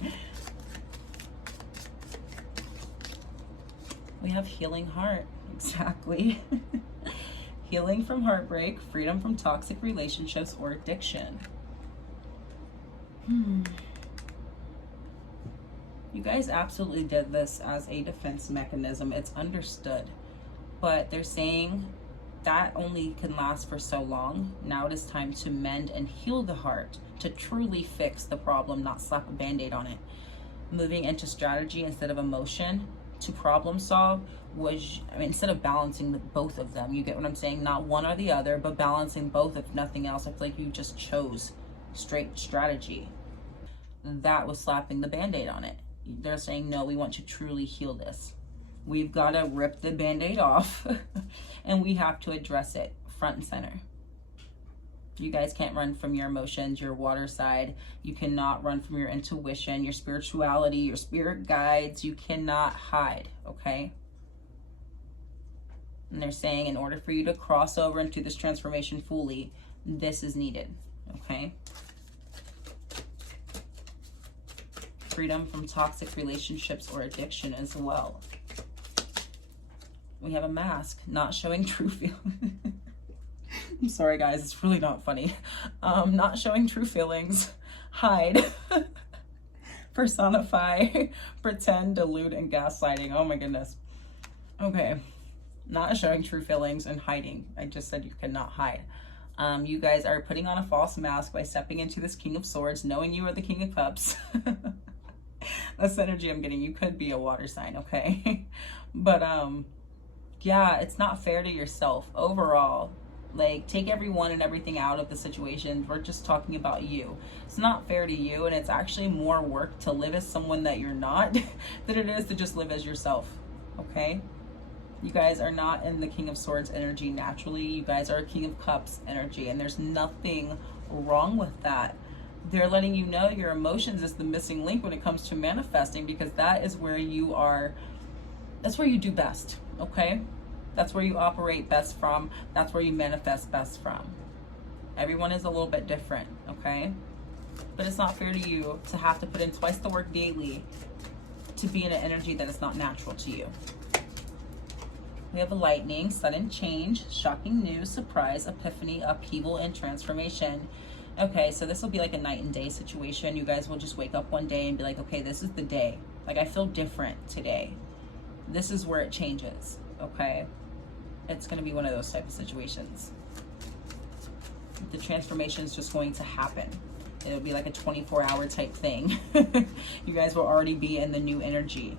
we have healing heart. Exactly. Healing from heartbreak, freedom from toxic relationships or addiction. You guys absolutely did this as a defense mechanism. It's understood. But they're saying that only can last for so long. Now it is time to mend and heal the heart, to truly fix the problem, not slap a band-aid on it. Moving into strategy instead of emotion to problem solve was, I mean, instead of balancing both of them, you get what I'm saying? Not one or the other, but balancing both, if nothing else. I feel like you just chose straight strategy. That was slapping the band-aid on it. They're saying, no, we want to truly heal this. We've got to rip the band-aid off and we have to address it front and center. You guys can't run from your emotions, your water side. You cannot run from your intuition, your spirituality, your spirit guides. You cannot hide, okay? And they're saying in order for you to cross over into this transformation fully, this is needed, okay? Freedom from toxic relationships or addiction as well. We have a mask, not showing true feelings. I'm sorry guys, it's really not funny. Not showing true feelings, hide, personify, pretend, delude, and gaslighting. Oh my goodness. Okay, not showing true feelings and hiding. I just said you cannot hide. You guys are putting on a false mask by stepping into this King of Swords, knowing you are the King of Cups. That's the energy I'm getting. You could be a water sign, okay? But yeah, it's not fair to yourself overall. Like, take everyone and everything out of the situation. We're just talking about you. It's not fair to you, and it's actually more work to live as someone that you're not than it is to just live as yourself, okay? You guys are not in the King of Swords energy naturally. You guys are a King of Cups energy, and there's nothing wrong with that. They're letting you know your emotions is the missing link when it comes to manifesting, because that is where you are, that's where you do best, okay? That's where you operate best from. That's where you manifest best from. Everyone is a little bit different, okay? But it's not fair to you to have to put in twice the work daily to be in an energy that is not natural to you. We have a lightning, sudden change, shocking news, surprise, epiphany, upheaval, and transformation. Okay, so this will be like a night and day situation. You guys will just wake up one day and be like, okay, this is the day. Like, I feel different today. This is where it changes, okay? It's going to be one of those type of situations. The transformation is just going to happen. It'll be like a 24-hour type thing. You guys will already be in the new energy.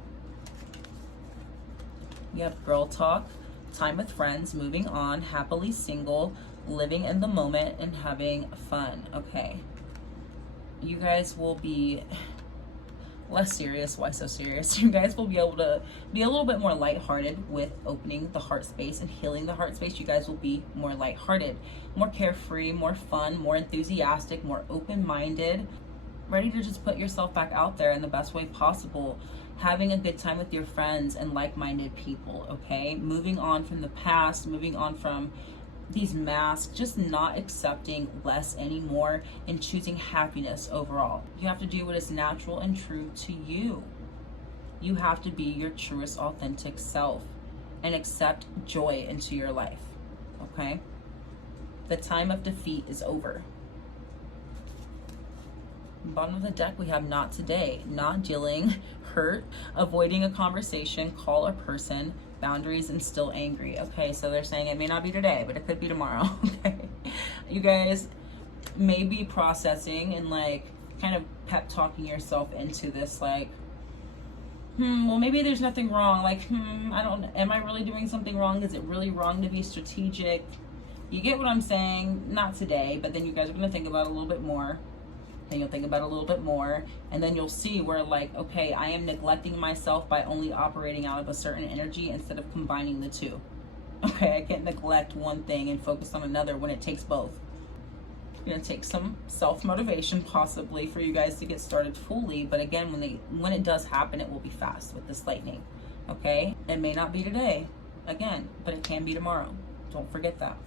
You have girl talk, time with friends, moving on, happily single, living in the moment, and having fun. Okay. You guys will be less serious. Why so serious? You guys will be able to be a little bit more lighthearted with opening the heart space and healing the heart space. You guys will be more lighthearted, more carefree, more fun, more enthusiastic, more open-minded, ready to just put yourself back out there in the best way possible, having a good time with your friends and like-minded people, okay? Moving on from the past, moving on from these masks, just not accepting less anymore and choosing happiness overall. You have to do what is natural and true to you. You have to be your truest, authentic self and accept joy into your life, okay? The time of defeat is over. Bottom of the deck, we have not today, not dealing, hurt, avoiding a conversation, call a person, boundaries, and still angry. Okay, so they're saying it may not be today, but it could be tomorrow. Okay, you guys may be processing and like kind of pep talking yourself into this, like, well, maybe there's nothing wrong. Like, am I really doing something wrong? Is it really wrong to be strategic? You get what I'm saying? Not today, but then you guys are going to think about it a little bit more. And you'll think about it a little bit more, and then you'll see where, like, okay, I am neglecting myself by only operating out of a certain energy instead of combining the two. Okay, I can't neglect one thing and focus on another when it takes both. It's gonna take some self-motivation possibly for you guys to get started fully, but again, when it does happen, it will be fast with this lightning. Okay, it may not be today, again, but it can be tomorrow. Don't forget that.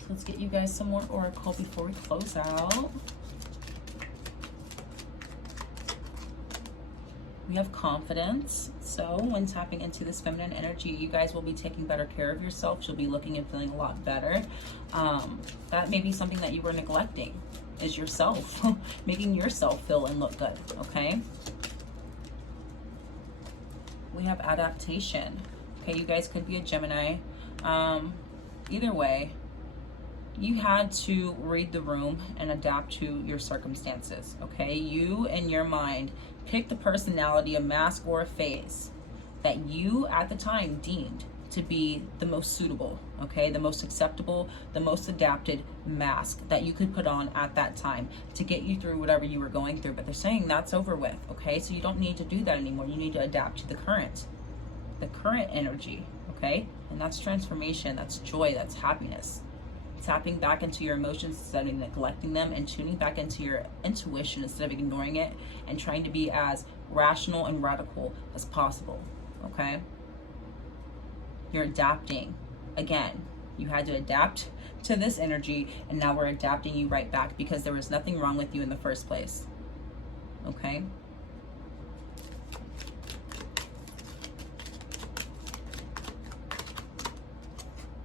So let's get you guys some more oracle before we close out. We have confidence. So when tapping into this feminine energy, you guys will be taking better care of yourself. You'll be looking and feeling a lot better. That may be something that you were neglecting, is yourself. Making yourself feel and look good, okay? We have adaptation. Okay, you guys could be a Gemini. Either way, you had to read the room and adapt to your circumstances, okay? You, in your mind, pick the personality, a mask or a face that you at the time deemed to be the most suitable, okay? The most acceptable, the most adapted mask that you could put on at that time to get you through whatever you were going through. But they're saying that's over with, okay? So you don't need to do that anymore. You need to adapt to the current energy, okay? And that's transformation, that's joy, that's happiness. Tapping back into your emotions instead of neglecting them, and tuning back into your intuition instead of ignoring it, and trying to be as rational and radical as possible, okay? You're adapting. Again, you had to adapt to this energy, and now we're adapting you right back because there was nothing wrong with you in the first place, okay?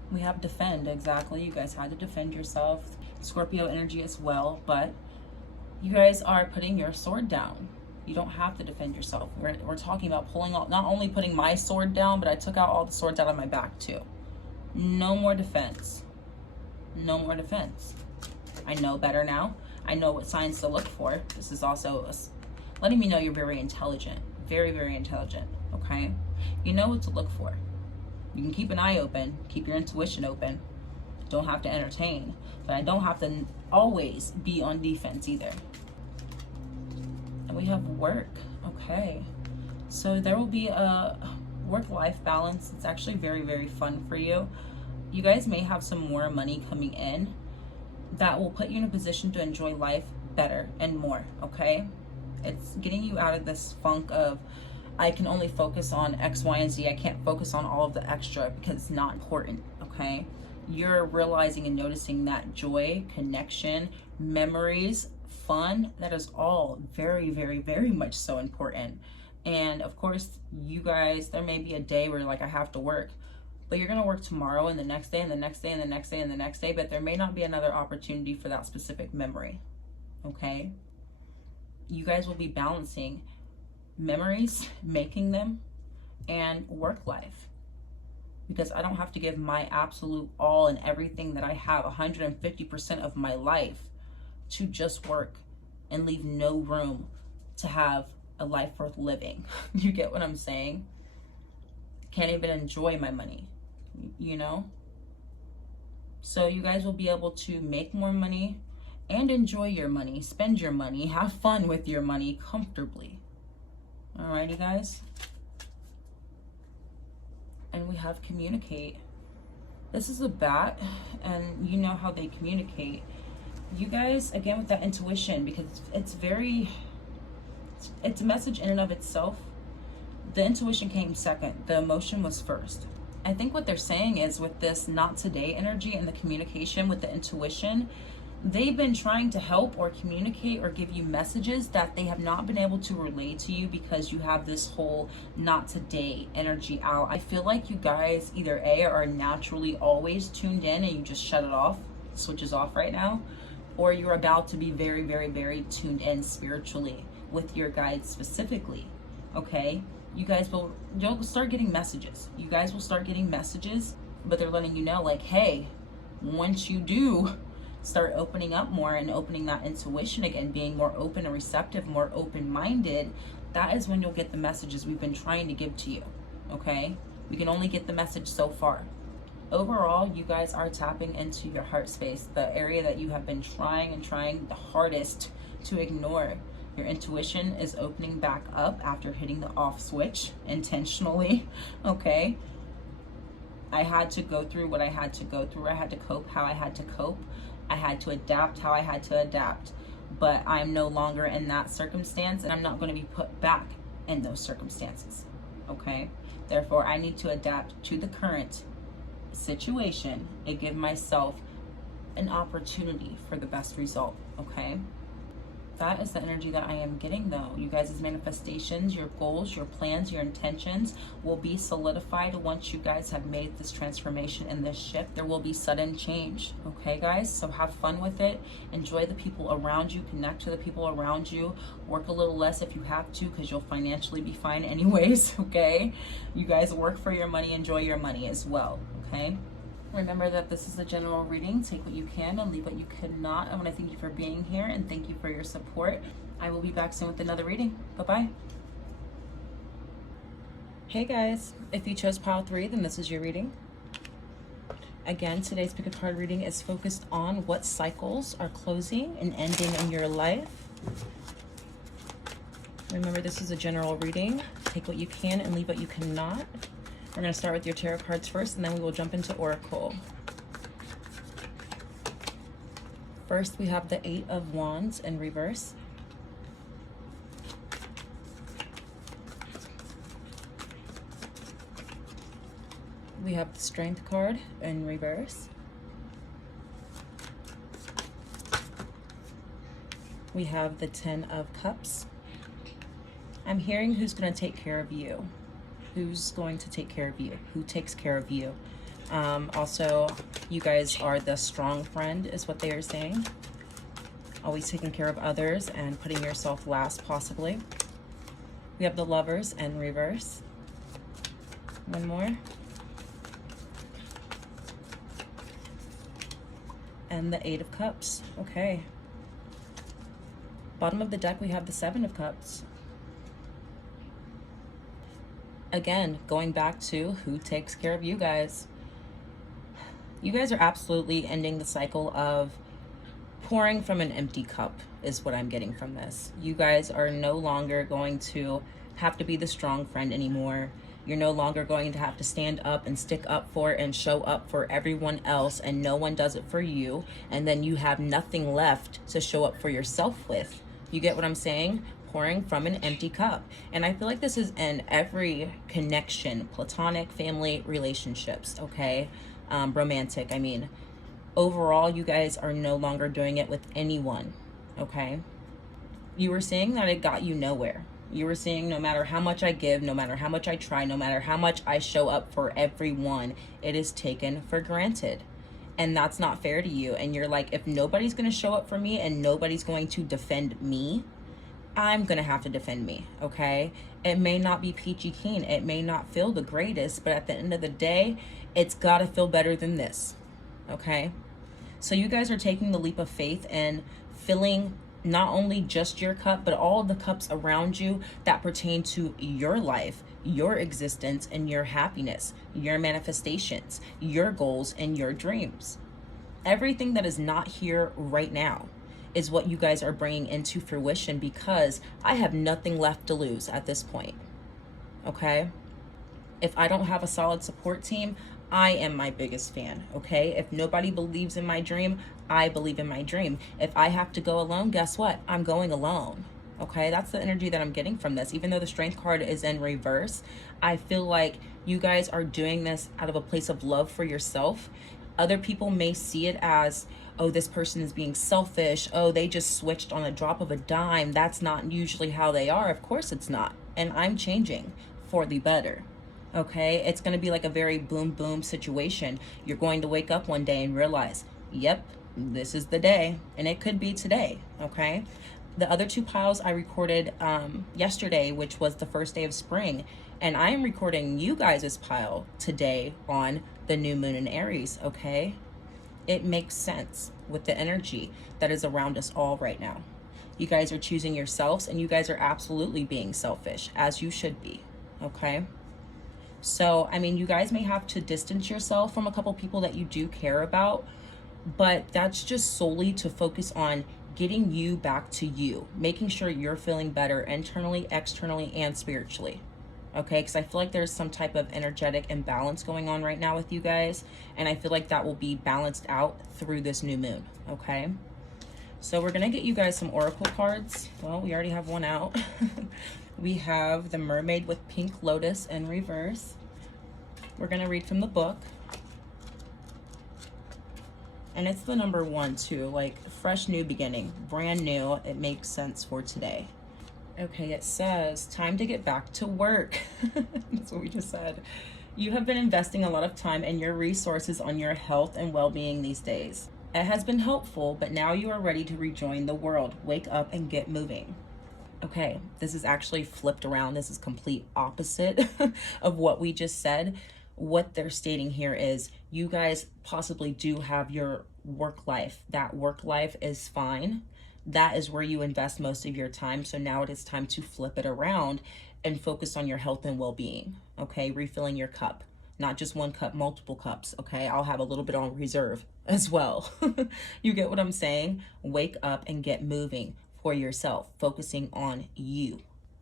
We have defend, exactly. You guys had to defend yourself. Scorpio energy as well, but you guys are putting your sword down. You don't have to defend yourself. We're talking about pulling out, not only putting my sword down, but I took out all the swords out of my back too. No more defense. No more defense. I know better now. I know what signs to look for. This is also letting me know you're very intelligent. Very, very intelligent, okay? You know what to look for. You can keep an eye open, keep your intuition open. Don't have to entertain, but I don't have to always be on defense either. And we have work, okay. So there will be a work-life balance. It's actually very, very fun for you. You guys may have some more money coming in that will put you in a position to enjoy life better and more, okay? It's getting you out of this funk of, I can only focus on X, Y, and Z. I can't focus on all of the extra because it's not important, okay? you're realizing and noticing that joy, connection, memories, fun, that is all very, very, very much so important. And of course, you guys, there may be a day where like, I have to work, but you're going to work tomorrow and the next day and the next day and the next day and the next day, but there may not be another opportunity for that specific memory. Okay? You guys will be balancing memories, making them, and work life. Because I don't have to give my absolute all and everything that I have, 150% of my life, to just work and leave no room to have a life worth living. You get what I'm saying? Can't even enjoy my money, you know? So you guys will be able to make more money and enjoy your money, spend your money, have fun with your money comfortably. Alrighty, guys? And we have communicate. This is a bat, and you know how they communicate. You guys, again, with that intuition, because it's a message in and of itself. The intuition came second. The emotion was first. I think what they're saying is with this not today energy and the communication with the intuition, they've been trying to help or communicate or give you messages that they have not been able to relay to you because you have this whole not today energy out. I feel like you guys either A, are naturally always tuned in and you just shut it off, switches off right now, or you're about to be very, very, very tuned in spiritually with your guides specifically. Okay? You'll start getting messages. You guys will start getting messages, but they're letting you know, like, hey, once you do start opening up more and opening that intuition again, being more open and receptive, more open-minded, that is when you'll get the messages we've been trying to give to you. Okay? We can only get the message so far. Overall, you guys are tapping into your heart space, the area that you have been trying the hardest to ignore. Your intuition is opening back up after hitting the off switch intentionally. Okay? I had to go through what I had to go through. I had to cope how I had to cope. I had to adapt how I had to adapt. But I'm no longer in that circumstance, and I'm not going to be put back in those circumstances. Okay? Therefore, I need to adapt to the current situation and give myself an opportunity for the best result. Okay? That is the energy that I am getting, though. You guys' manifestations, your goals, your plans, your intentions will be solidified once you guys have made this transformation and this shift. There will be sudden change. Okay, guys? So have fun with it. Enjoy the people around you. Connect to the people around you. Work a little less if you have to, because you'll financially be fine anyways. Okay? You guys work for your money. Enjoy your money as well. Okay? Remember that this is a general reading. Take what you can and leave what you cannot. I want to thank you for being here and thank you for your support. I will be back soon with another reading. Bye-bye. Hey guys, if you chose pile 3, then this is your reading. Again, today's pick a card reading is focused on what cycles are closing and ending in your life. Remember, this is a general reading. Take what you can and leave what you cannot. We're going to start with your tarot cards first, and then we will jump into Oracle. First, we have the 8 of Wands in reverse. We have the Strength card in reverse. We have the 10 of Cups. I'm hearing who's going to take care of you. Who's going to take care of you? Who takes care of you? Also, you guys are the strong friend is what they are saying. Always taking care of others and putting yourself last, possibly. We have the Lovers in reverse. One more. And the 8 of Cups. Okay. Bottom of the deck, we have the 7 of Cups. Again, going back to who takes care of you guys. You guys are absolutely ending the cycle of pouring from an empty cup is what I'm getting from this. You guys are no longer going to have to be the strong friend anymore. You're no longer going to have to stand up and stick up for and show up for everyone else, and no one does it for you, and then you have nothing left to show up for yourself with. You get what I'm saying? Pouring from an empty cup. And I feel like this is in every connection, platonic, family, relationships, okay? romantic. I mean, overall, you guys are no longer doing it with anyone, okay? You were seeing that it got you nowhere. You were seeing no matter how much I give, no matter how much I try, no matter how much I show up for everyone, it is taken for granted. And that's not fair to you. And you're like, if nobody's going to show up for me and nobody's going to defend me, I'm going to have to defend me, okay? It may not be peachy keen. It may not feel the greatest, but at the end of the day, it's got to feel better than this, okay? So you guys are taking the leap of faith and filling not only just your cup, but all of the cups around you that pertain to your life, your existence, and your happiness, your manifestations, your goals, and your dreams. Everything that is not here right now is what you guys are bringing into fruition, because I have nothing left to lose at this point, okay? If I don't have a solid support team, I am my biggest fan, okay? If nobody believes in my dream, I believe in my dream. If I have to go alone, guess what? I'm going alone, okay? That's the energy that I'm getting from this. Even though the Strength card is in reverse, I feel like you guys are doing this out of a place of love for yourself. Other people may see it as, oh, this person is being selfish. Oh, they just switched on a drop of a dime. That's not usually how they are. Of course it's not. And I'm changing for the better. Okay, it's going to be like a very boom boom situation. You're going to wake up one day and realize, yep, this is the day, and it could be today. Okay, the other two piles I recorded yesterday, which was the first day of spring, and I am recording you guys' pile today on the new moon in Aries. Okay, it makes sense with the energy that is around us all right now. You guys are choosing yourselves, and you guys are absolutely being selfish, as you should be. Okay. So, I mean, you guys may have to distance yourself from a couple people that you do care about, but that's just solely to focus on getting you back to you, making sure you're feeling better internally, externally, and spiritually. Okay, because I feel like there's some type of energetic imbalance going on right now with you guys, and I feel like that will be balanced out through this new moon. Okay, so we're gonna get you guys some oracle cards. Well, we already have one out. We have the Mermaid with Pink Lotus in reverse. We're going to read from the book. And it's the number 1 too, like fresh new beginning, brand new. It makes sense for today. Okay, it says, time to get back to work. That's what we just said. You have been investing a lot of time and your resources on your health and well-being these days. It has been helpful, but now you are ready to rejoin the world. Wake up and get moving. Okay, this is actually flipped around. This is complete opposite of what we just said. What they're stating here is you guys possibly do have your work life. That work life is fine. That is where you invest most of your time. So now it is time to flip it around and focus on your health and well-being. Okay, refilling your cup. Not just one cup, multiple cups. Okay, I'll have a little bit on reserve as well. You get what I'm saying? Wake up and get moving. For yourself, focusing on you.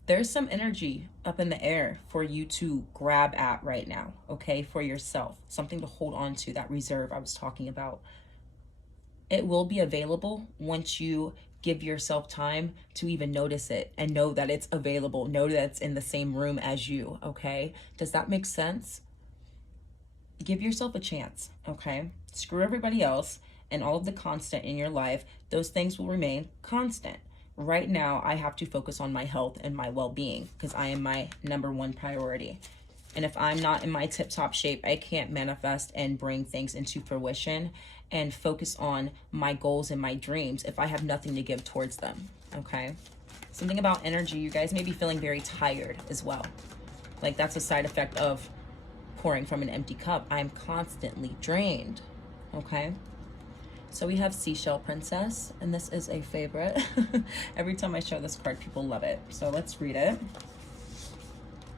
There's some energy up in the air for you to grab at right now, okay, for yourself, something to hold on to, that reserve I was talking about. It will be available once you give yourself time to even notice it and know that it's available, know that it's in the same room as you, okay? Does that make sense? Give yourself a chance, okay? Screw everybody else and all of the constant in your life. Those things will remain constant. Right now, I have to focus on my health and my well-being because I am my number 1 priority. And if I'm not in my tip-top shape, I can't manifest and bring things into fruition and focus on my goals and my dreams if I have nothing to give towards them, okay? Something about energy, you guys may be feeling very tired as well. Like that's a side effect of pouring from an empty cup. I'm constantly drained, okay? So we have Seashell Princess, and this is a favorite. Every time I show this card, people love it. So let's read it.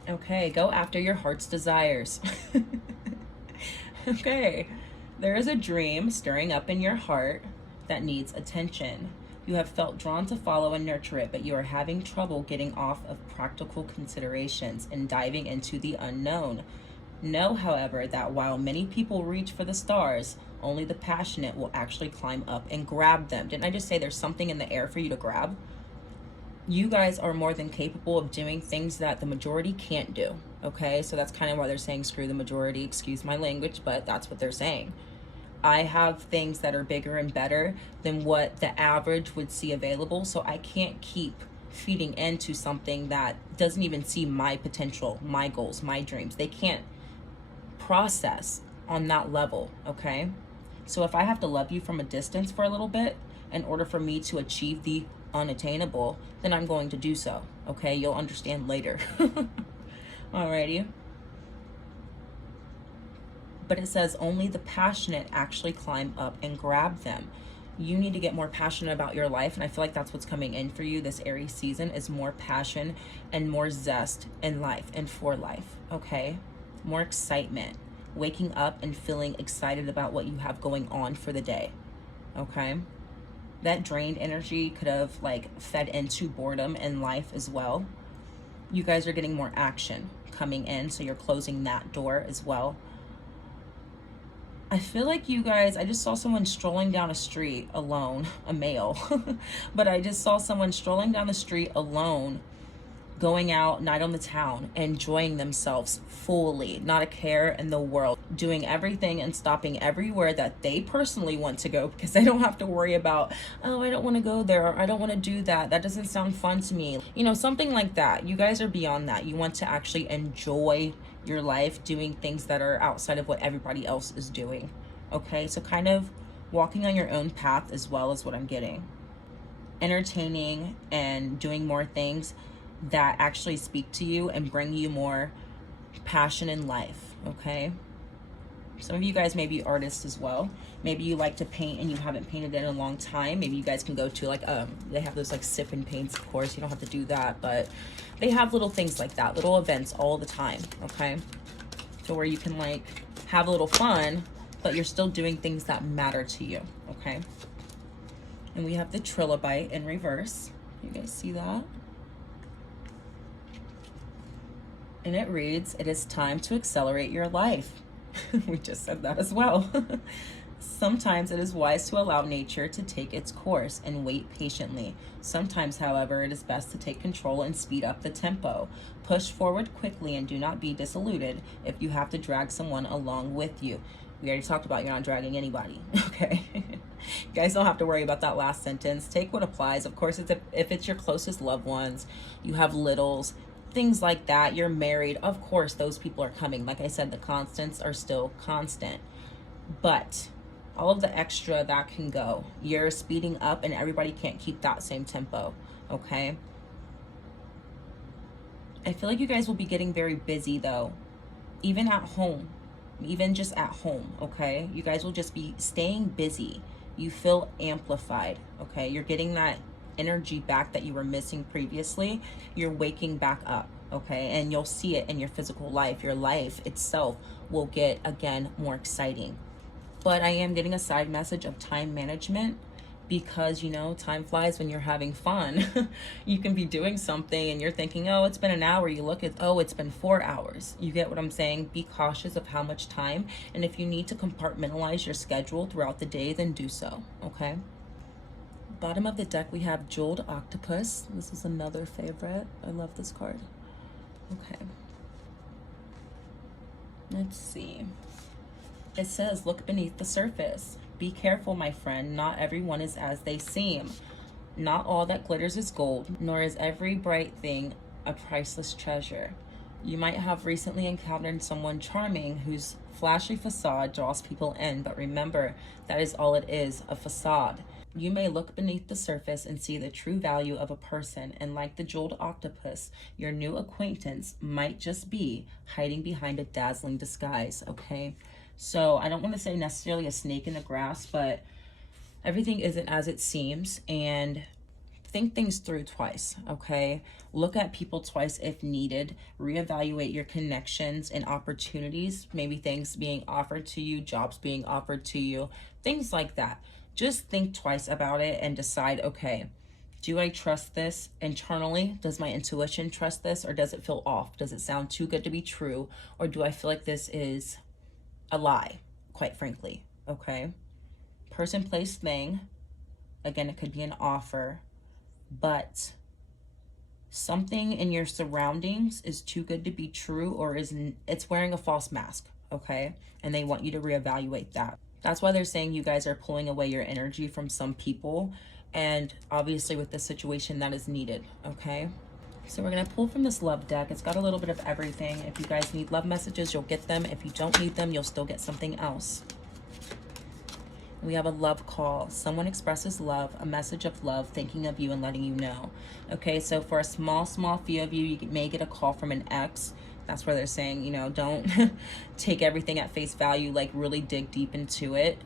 Okay, go after your heart's desires. Okay, there is a dream stirring up in your heart that needs attention. You have felt drawn to follow and nurture it, but you are having trouble getting off of practical considerations and diving into the unknown. Know, however, that while many people reach for the stars, only the passionate will actually climb up and grab them. Didn't I just say there's something in the air for you to grab? You guys are more than capable of doing things that the majority can't do, okay? So that's kind of why they're saying screw the majority, excuse my language, but that's what they're saying. I have things that are bigger and better than what the average would see available, so I can't keep feeding into something that doesn't even see my potential, my goals, my dreams. They can't process on that level, okay? So if I have to love you from a distance for a little bit in order for me to achieve the unattainable, then I'm going to do so, okay? You'll understand later. Alrighty. But it says only the passionate actually climb up and grab them. You need to get more passionate about your life, and I feel like that's what's coming in for you this Aries season, is more passion and more zest in life and for life, okay? More excitement, waking up and feeling excited about what you have going on for the day, okay? That drained energy could have like fed into boredom in life as well. You guys are getting more action coming in, so you're closing that door as well. I feel like you guys, I just saw someone strolling down a street alone, a male, but I just saw someone strolling down the street alone, going out, night on the town, enjoying themselves fully, not a care in the world, doing everything and stopping everywhere that they personally want to go, because they don't have to worry about, oh, I don't want to go there, or I don't want to do that, that doesn't sound fun to me. You know, something like that. You guys are beyond that. You want to actually enjoy your life, doing things that are outside of what everybody else is doing, okay? So kind of walking on your own path as well is what I'm getting. Entertaining and doing more things that actually speak to you and bring you more passion in life, okay? Some of you guys may be artists as well. Maybe you like to paint and you haven't painted in a long time. Maybe you guys can go to like, they have those like sip and paints, of course. You don't have to do that, but they have little things like that, little events all the time, okay? So where you can like have a little fun, but you're still doing things that matter to you, okay? And we have the trilobite in reverse. You guys see that? And it reads, it is time to accelerate your life. We just said that as well. Sometimes it is wise to allow nature to take its course and wait patiently. Sometimes, however, it is best to take control and speed up the tempo. Push forward quickly and do not be disillusioned if you have to drag someone along with you. We already talked about you're not dragging anybody, okay? You guys don't have to worry about that last sentence. Take what applies. Of course, if it's your closest loved ones, you have littles, things like that, you're married, of course those people are coming. Like I said, the constants are still constant, but all of the extra that can go, you're speeding up and everybody can't keep that same tempo, okay? I feel like you guys will be getting very busy though, even at home, even just at home, okay? You guys will just be staying busy. You feel amplified, okay? You're getting that energy back that you were missing previously. You're waking back up, okay? And you'll see it in your physical life. Your life itself will get, again, more exciting. But I am getting a side message of time management, because, you know, time flies when you're having fun. You can be doing something and you're thinking, oh, it's been an hour. You look at, oh, it's been 4 hours. You get what I'm saying? Be cautious of how much time. And if you need to compartmentalize your schedule throughout the day, then do so, okay? Bottom of the deck, we have Jeweled Octopus. This is another favorite. I love this card. Okay. Let's see. It says, look beneath the surface. Be careful, my friend. Not everyone is as they seem. Not all that glitters is gold, nor is every bright thing a priceless treasure. You might have recently encountered someone charming whose flashy facade draws people in, but remember, that is all it is, a facade. You may look beneath the surface and see the true value of a person, and like the jeweled octopus, your new acquaintance might just be hiding behind a dazzling disguise, okay? So I don't want to say necessarily a snake in the grass, but everything isn't as it seems, and think things through twice, okay? Look at people twice if needed. Reevaluate your connections and opportunities, maybe things being offered to you, jobs being offered to you, things like that. Just think twice about it and decide, okay, do I trust this internally? Does my intuition trust this, or does it feel off? Does it sound too good to be true? Or do I feel like this is a lie, quite frankly, okay? Person, place, thing. Again, it could be an offer, but something in your surroundings is too good to be true, or it's wearing a false mask, okay? And they want you to reevaluate that. That's why they're saying you guys are pulling away your energy from some people, and obviously with this situation that is needed, okay? So we're going to pull from this love deck. It's got a little bit of everything. If you guys need love messages, you'll get them. If you don't need them, you'll still get something else. We have a love call. Someone expresses love, a message of love, thinking of you and letting you know. Okay, so for a small few of you, you may get a call from an ex. That's where they're saying, you know, don't take everything at face value, like really dig deep into it.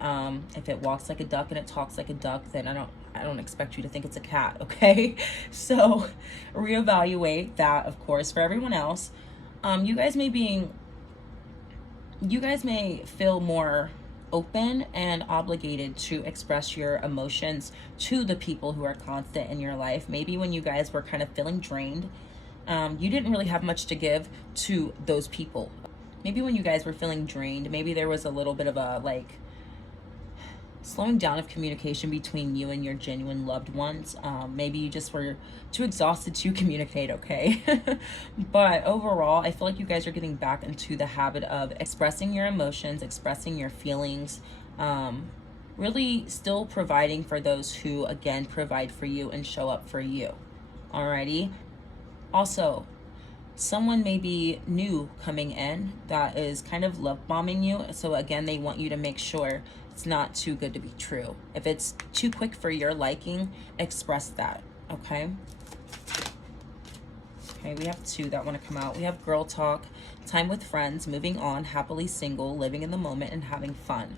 If it walks like a duck and it talks like a duck, then I don't expect you to think it's a cat, okay? So reevaluate that, of course. For everyone else, you guys may feel more open and obligated to express your emotions to the people who are constant in your life. Maybe when you guys were kind of feeling drained, you didn't really have much to give to those people. Maybe when you guys were feeling drained, maybe there was a little bit of a like slowing down of communication between you and your genuine loved ones. Maybe you just were too exhausted to communicate, okay? But overall, I feel like you guys are getting back into the habit of expressing your emotions, expressing your feelings, really still providing for those who, again, provide for you and show up for you. Alrighty? Also, someone may be new coming in that is kind of love bombing you. So again, they want you to make sure it's not too good to be true. If it's too quick for your liking, express that, okay? Okay, we have two that want to come out. We have girl talk, time with friends, moving on, happily single, living in the moment, and having fun.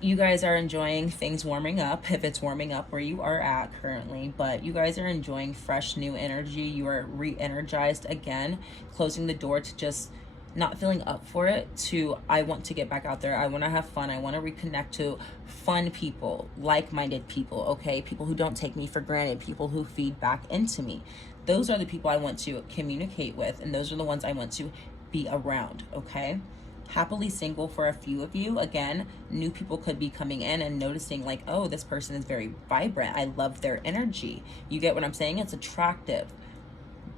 You guys are enjoying things warming up, if it's warming up where you are at currently, but you guys are enjoying fresh new energy. You are re-energized again, closing the door to just not feeling up for it, to I want to get back out there, I want to have fun, I want to reconnect to fun people, like-minded people, okay? People who don't take me for granted, people who feed back into me. Those are the people I want to communicate with, and those are the ones I want to be around, okay? Happily single for a few of you. Again, new people could be coming in and noticing like, oh, this person is very vibrant, I love their energy. You get what I'm saying? It's attractive.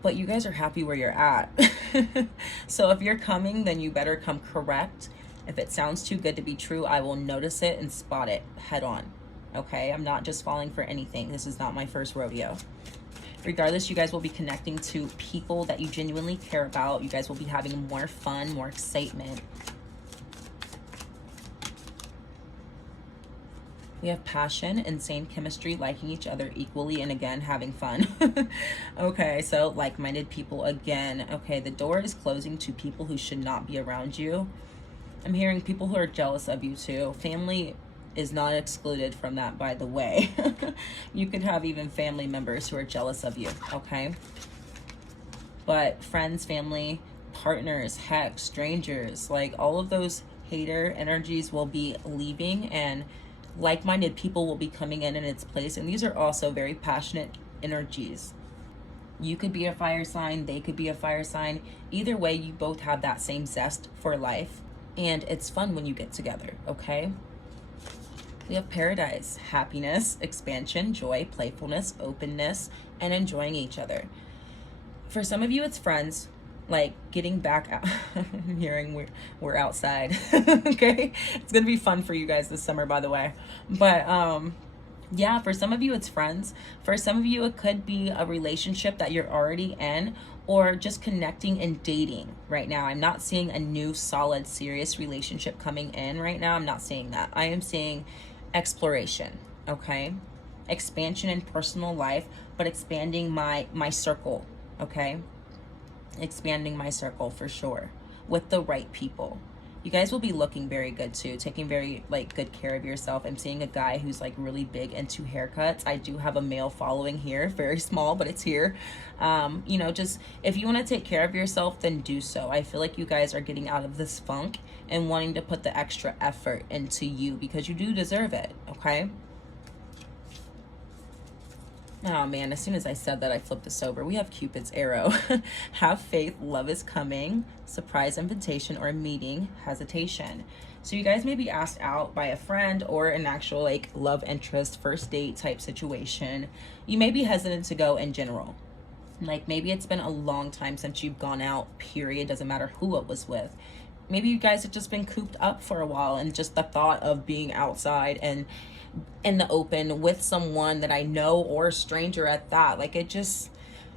But you guys are happy where you're at. So if you're coming, then you better come correct. If it sounds too good to be true, I will notice it and spot it head on. Okay, I'm not just falling for anything. This is not my first rodeo. Regardless, you guys will be connecting to people that you genuinely care about. You guys will be having more fun, more excitement. We have passion, insane chemistry, liking each other equally, and again, having fun. Okay, so like-minded people again. Okay, the door is closing to people who should not be around you. I'm hearing people who are jealous of you too. Family is not excluded from that, by the way. You could have even family members who are jealous of you, okay? But friends, family, partners, heck, strangers, like all of those hater energies will be leaving, and like-minded people will be coming in its place. And these are also very passionate energies. You could be a fire sign, they could be a fire sign. Either way, you both have that same zest for life, and it's fun when you get together, okay? We have paradise, happiness, expansion, joy, playfulness, openness, and enjoying each other. For some of you, it's friends, like getting back out. I'm hearing we're outside. Okay, it's gonna be fun for you guys this summer, by the way. But yeah, for some of you, it's friends. For some of you, it could be a relationship that you're already in, or just connecting and dating right now. I'm not seeing a new, solid, serious relationship coming in right now. I'm not seeing that. I am seeing exploration, okay? Expansion in personal life, but expanding my circle, okay? Expanding my circle for sure, with the right people. You guys will be looking very good too, taking very like good care of yourself. I'm seeing a guy who's like really big into haircuts. I do have a male following here, very small, but it's here. You know, just if you want to take care of yourself, then do so. I feel like you guys are getting out of this funk and wanting to put the extra effort into you, because you do deserve it, okay? Oh man, as soon as I said that, I flipped this over. We have Cupid's arrow. Have faith, love is coming, surprise invitation or meeting, hesitation. So you guys may be asked out by a friend or an actual like love interest, first date type situation. You may be hesitant to go in general. Like maybe it's been a long time since you've gone out, period. Doesn't matter who it was with. Maybe you guys have just been cooped up for a while, and just the thought of being outside and in the open with someone that I know, or a stranger at that, like it's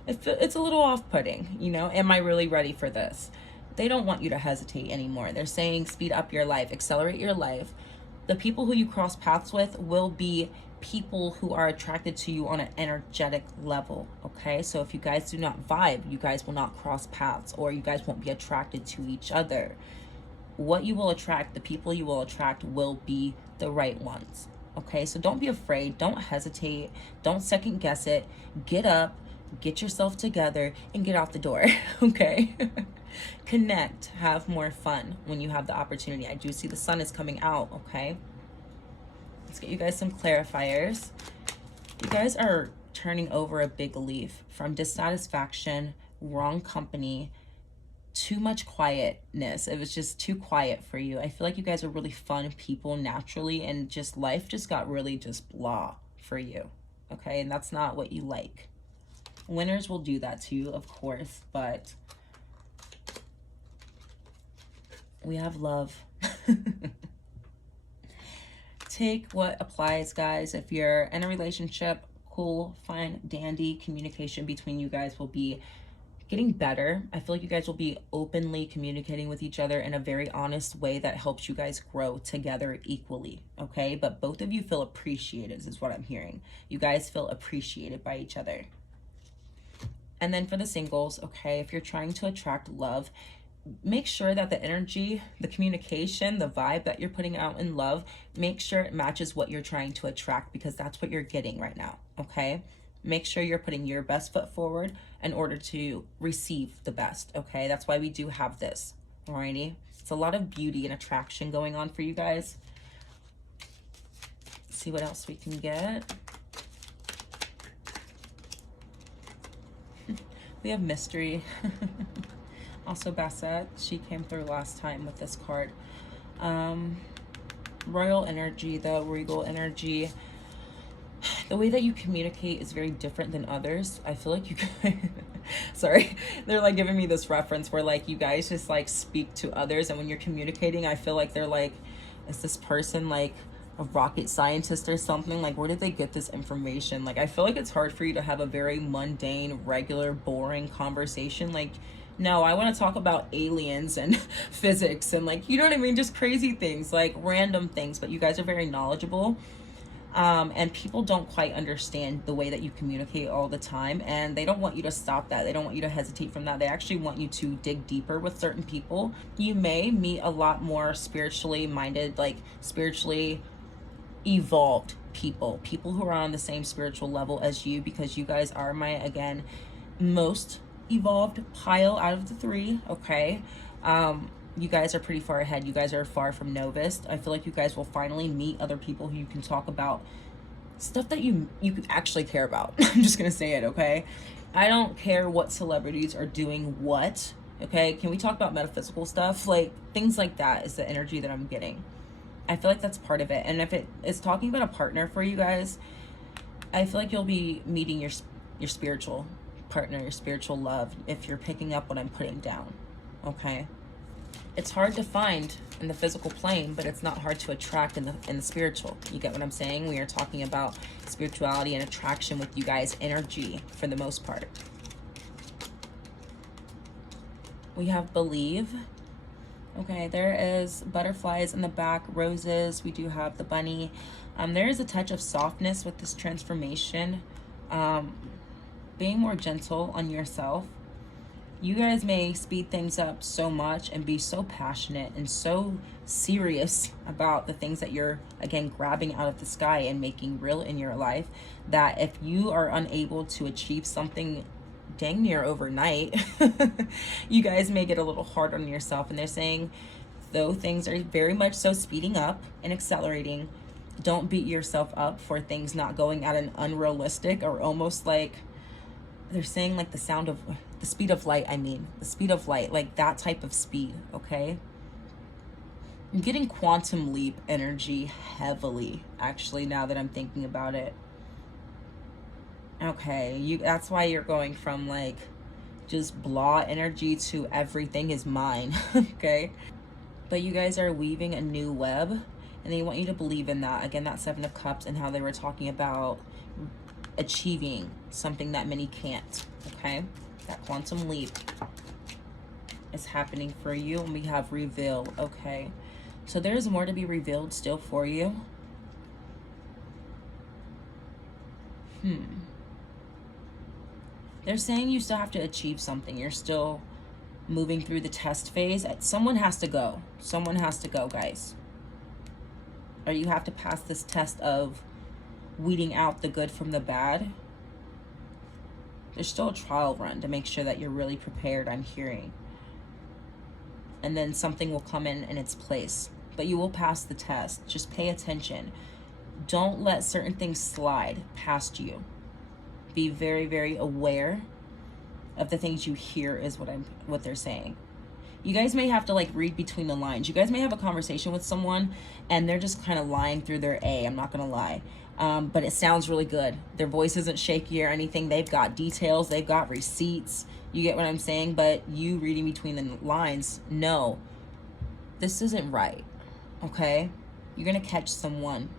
a little off-putting, you know? Am I really ready for this? They don't want you to hesitate anymore. They're saying speed up your life, accelerate your life. The people who you cross paths with will be people who are attracted to you on an energetic level, okay? So if you guys do not vibe, you guys will not cross paths, or you guys won't be attracted to each other. What you will attract, the people you will attract, will be the right ones, okay? So don't be afraid, don't hesitate, don't second guess it. Get up, get yourself together, and get out the door, okay? Connect, have more fun when you have the opportunity. I do see the sun is coming out, okay? Let's get you guys some clarifiers. You guys are turning over a big leaf from dissatisfaction, wrong company, too much quietness. It was just too quiet for you. I feel like you guys are really fun people naturally, and just life just got really just blah for you, okay? And that's not what you like. Winners will do that to you, of course, but we have love. Take what applies, guys. If you're in a relationship, cool, fine, dandy. Communication between you guys will be getting better. I feel like you guys will be openly communicating with each other in a very honest way that helps you guys grow together equally, okay? But both of you feel appreciated, is what I'm hearing. You guys feel appreciated by each other. And then for the singles, okay, if you're trying to attract love, make sure that the energy, the communication, the vibe that you're putting out in love, make sure it matches what you're trying to attract, because that's what you're getting right now, okay? Make sure you're putting your best foot forward in order to receive the best, okay? That's why we do have this, alrighty? It's a lot of beauty and attraction going on for you guys. Let's see what else we can get. We have mystery. Also Bassett, she came through last time with this card. Royal energy, the regal energy. The way that you communicate is very different than others. I feel like you guys, sorry, they're like giving me this reference where like you guys just like speak to others, and when you're communicating, I feel like they're like, is this person like a rocket scientist or something? Like, where did they get this information? Like, I feel like it's hard for you to have a very mundane, regular, boring conversation. Like, no, I want to talk about aliens and physics and like, you know what I mean? Just crazy things, like random things, but you guys are very knowledgeable. And people don't quite understand the way that you communicate all the time, and they don't want you to stop that. They don't want you to hesitate from that. They actually want you to dig deeper with certain people. You may meet a lot more spiritually minded, like spiritually evolved people who are on the same spiritual level as you, because you guys are my, again, most evolved pile out of the three, okay? You guys are pretty far ahead. You guys are far from novice. I feel like you guys will finally meet other people who you can talk about stuff that you could actually care about. I'm just gonna say it, okay? I don't care what celebrities are doing what, okay? Can we talk about metaphysical stuff? Like, things like that is the energy that I'm getting. I feel like that's part of it. And if it is talking about a partner for you guys, I feel like you'll be meeting your spiritual partner, your spiritual love, if you're picking up what I'm putting down, okay? It's hard to find in the physical plane, but it's not hard to attract in the spiritual. You get what I'm saying? We are talking about spirituality and attraction with you guys' energy for the most part. We have believe. Okay, there is butterflies in the back, roses. We do have the bunny. There is a touch of softness with this transformation. Being more gentle on yourself. You guys may speed things up so much and be so passionate and so serious about the things that you're, again, grabbing out of the sky and making real in your life, that if you are unable to achieve something dang near overnight, you guys may get a little hard on yourself. And they're saying, though things are very much so speeding up and accelerating, don't beat yourself up for things not going at an unrealistic, or almost like, they're saying like the speed of light, the speed of light, like that type of speed, okay? I'm getting quantum leap energy heavily, actually, now that I'm thinking about it. Okay, that's why you're going from like just blah energy to everything is mine. Okay, but you guys are weaving a new web, and they want you to believe in that. Again, that Seven of Cups and how they were talking about achieving something that many can't. Okay, that quantum leap is happening for you, and we have reveal. Okay, so there's more to be revealed still for you. They're saying you still have to achieve something. You're still moving through the test phase. Someone has to go. Someone has to go, guys. Or you have to pass this test of weeding out the good from the bad. There's still a trial run to make sure that you're really prepared, I'm hearing. And then something will come in its place. But you will pass the test. Just pay attention. Don't let certain things slide past you. Be very, very aware of the things you hear is what they're saying. You guys may have to like read between the lines. You guys may have a conversation with someone and they're just kind of lying through their A. I'm not gonna lie. But it sounds really good. Their voice isn't shaky or anything. They've got details, they've got receipts. You get what I'm saying? But you reading between the lines, no, this isn't right. Okay? You're gonna catch someone.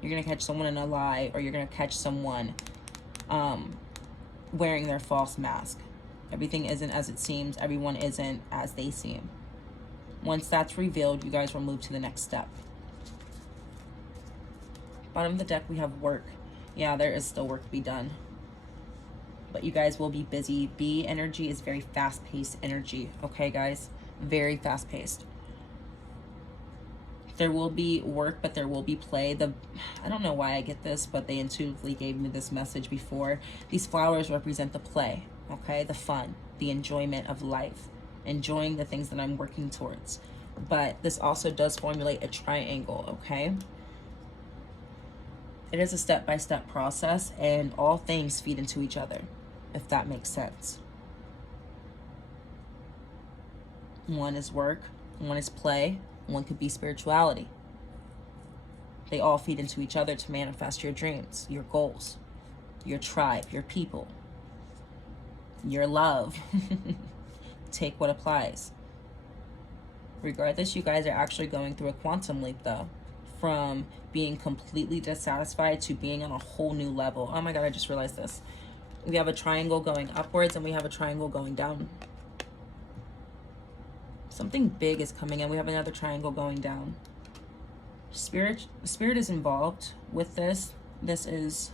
You're gonna catch someone in a lie, or you're gonna catch someone wearing their false mask. Everything isn't as it seems. Everyone isn't as they seem. Once that's revealed, you guys will move to the next step. Bottom of the deck, we have work. Yeah, there is still work to be done. But you guys will be busy. B energy is very fast-paced energy. Okay, guys? Very fast-paced. There will be work, but there will be play. I don't know why I get this, but they intuitively gave me this message before. These flowers represent the play, okay? The fun, the enjoyment of life, enjoying the things that I'm working towards. But this also does formulate a triangle, okay? It is a step-by-step process, and all things feed into each other, if that makes sense. One is work, one is play, one could be spirituality. They all feed into each other to manifest your dreams, your goals, your tribe, your people, your love. Take what applies. Regardless, you guys are actually going through a quantum leap, though, from being completely dissatisfied to being on a whole new level. Oh my God, I just realized this. We have a triangle going upwards and we have a triangle going down. Something big is coming in. We have another triangle going down. Spirit is involved with this. This is,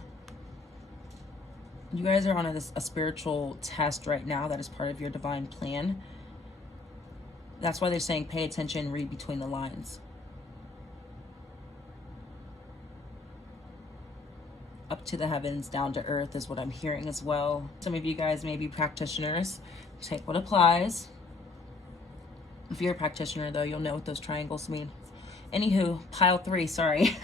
you guys are on a spiritual test right now that is part of your divine plan. That's why they're saying pay attention, read between the lines. Up to the heavens, down to earth is what I'm hearing as well. Some of you guys may be practitioners. Take what applies. If you're a practitioner, though, you'll know what those triangles mean. Anywho, pile 3, sorry.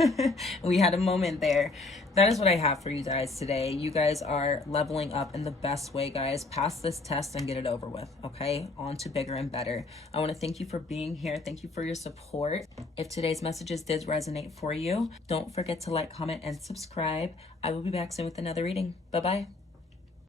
We had a moment there. That is what I have for you guys today. You guys are leveling up in the best way, guys. Pass this test and get it over with, okay? On to bigger and better. I want to thank you for being here. Thank you for your support. If today's messages did resonate for you, don't forget to like, comment, and subscribe. I will be back soon with another reading. Bye-bye.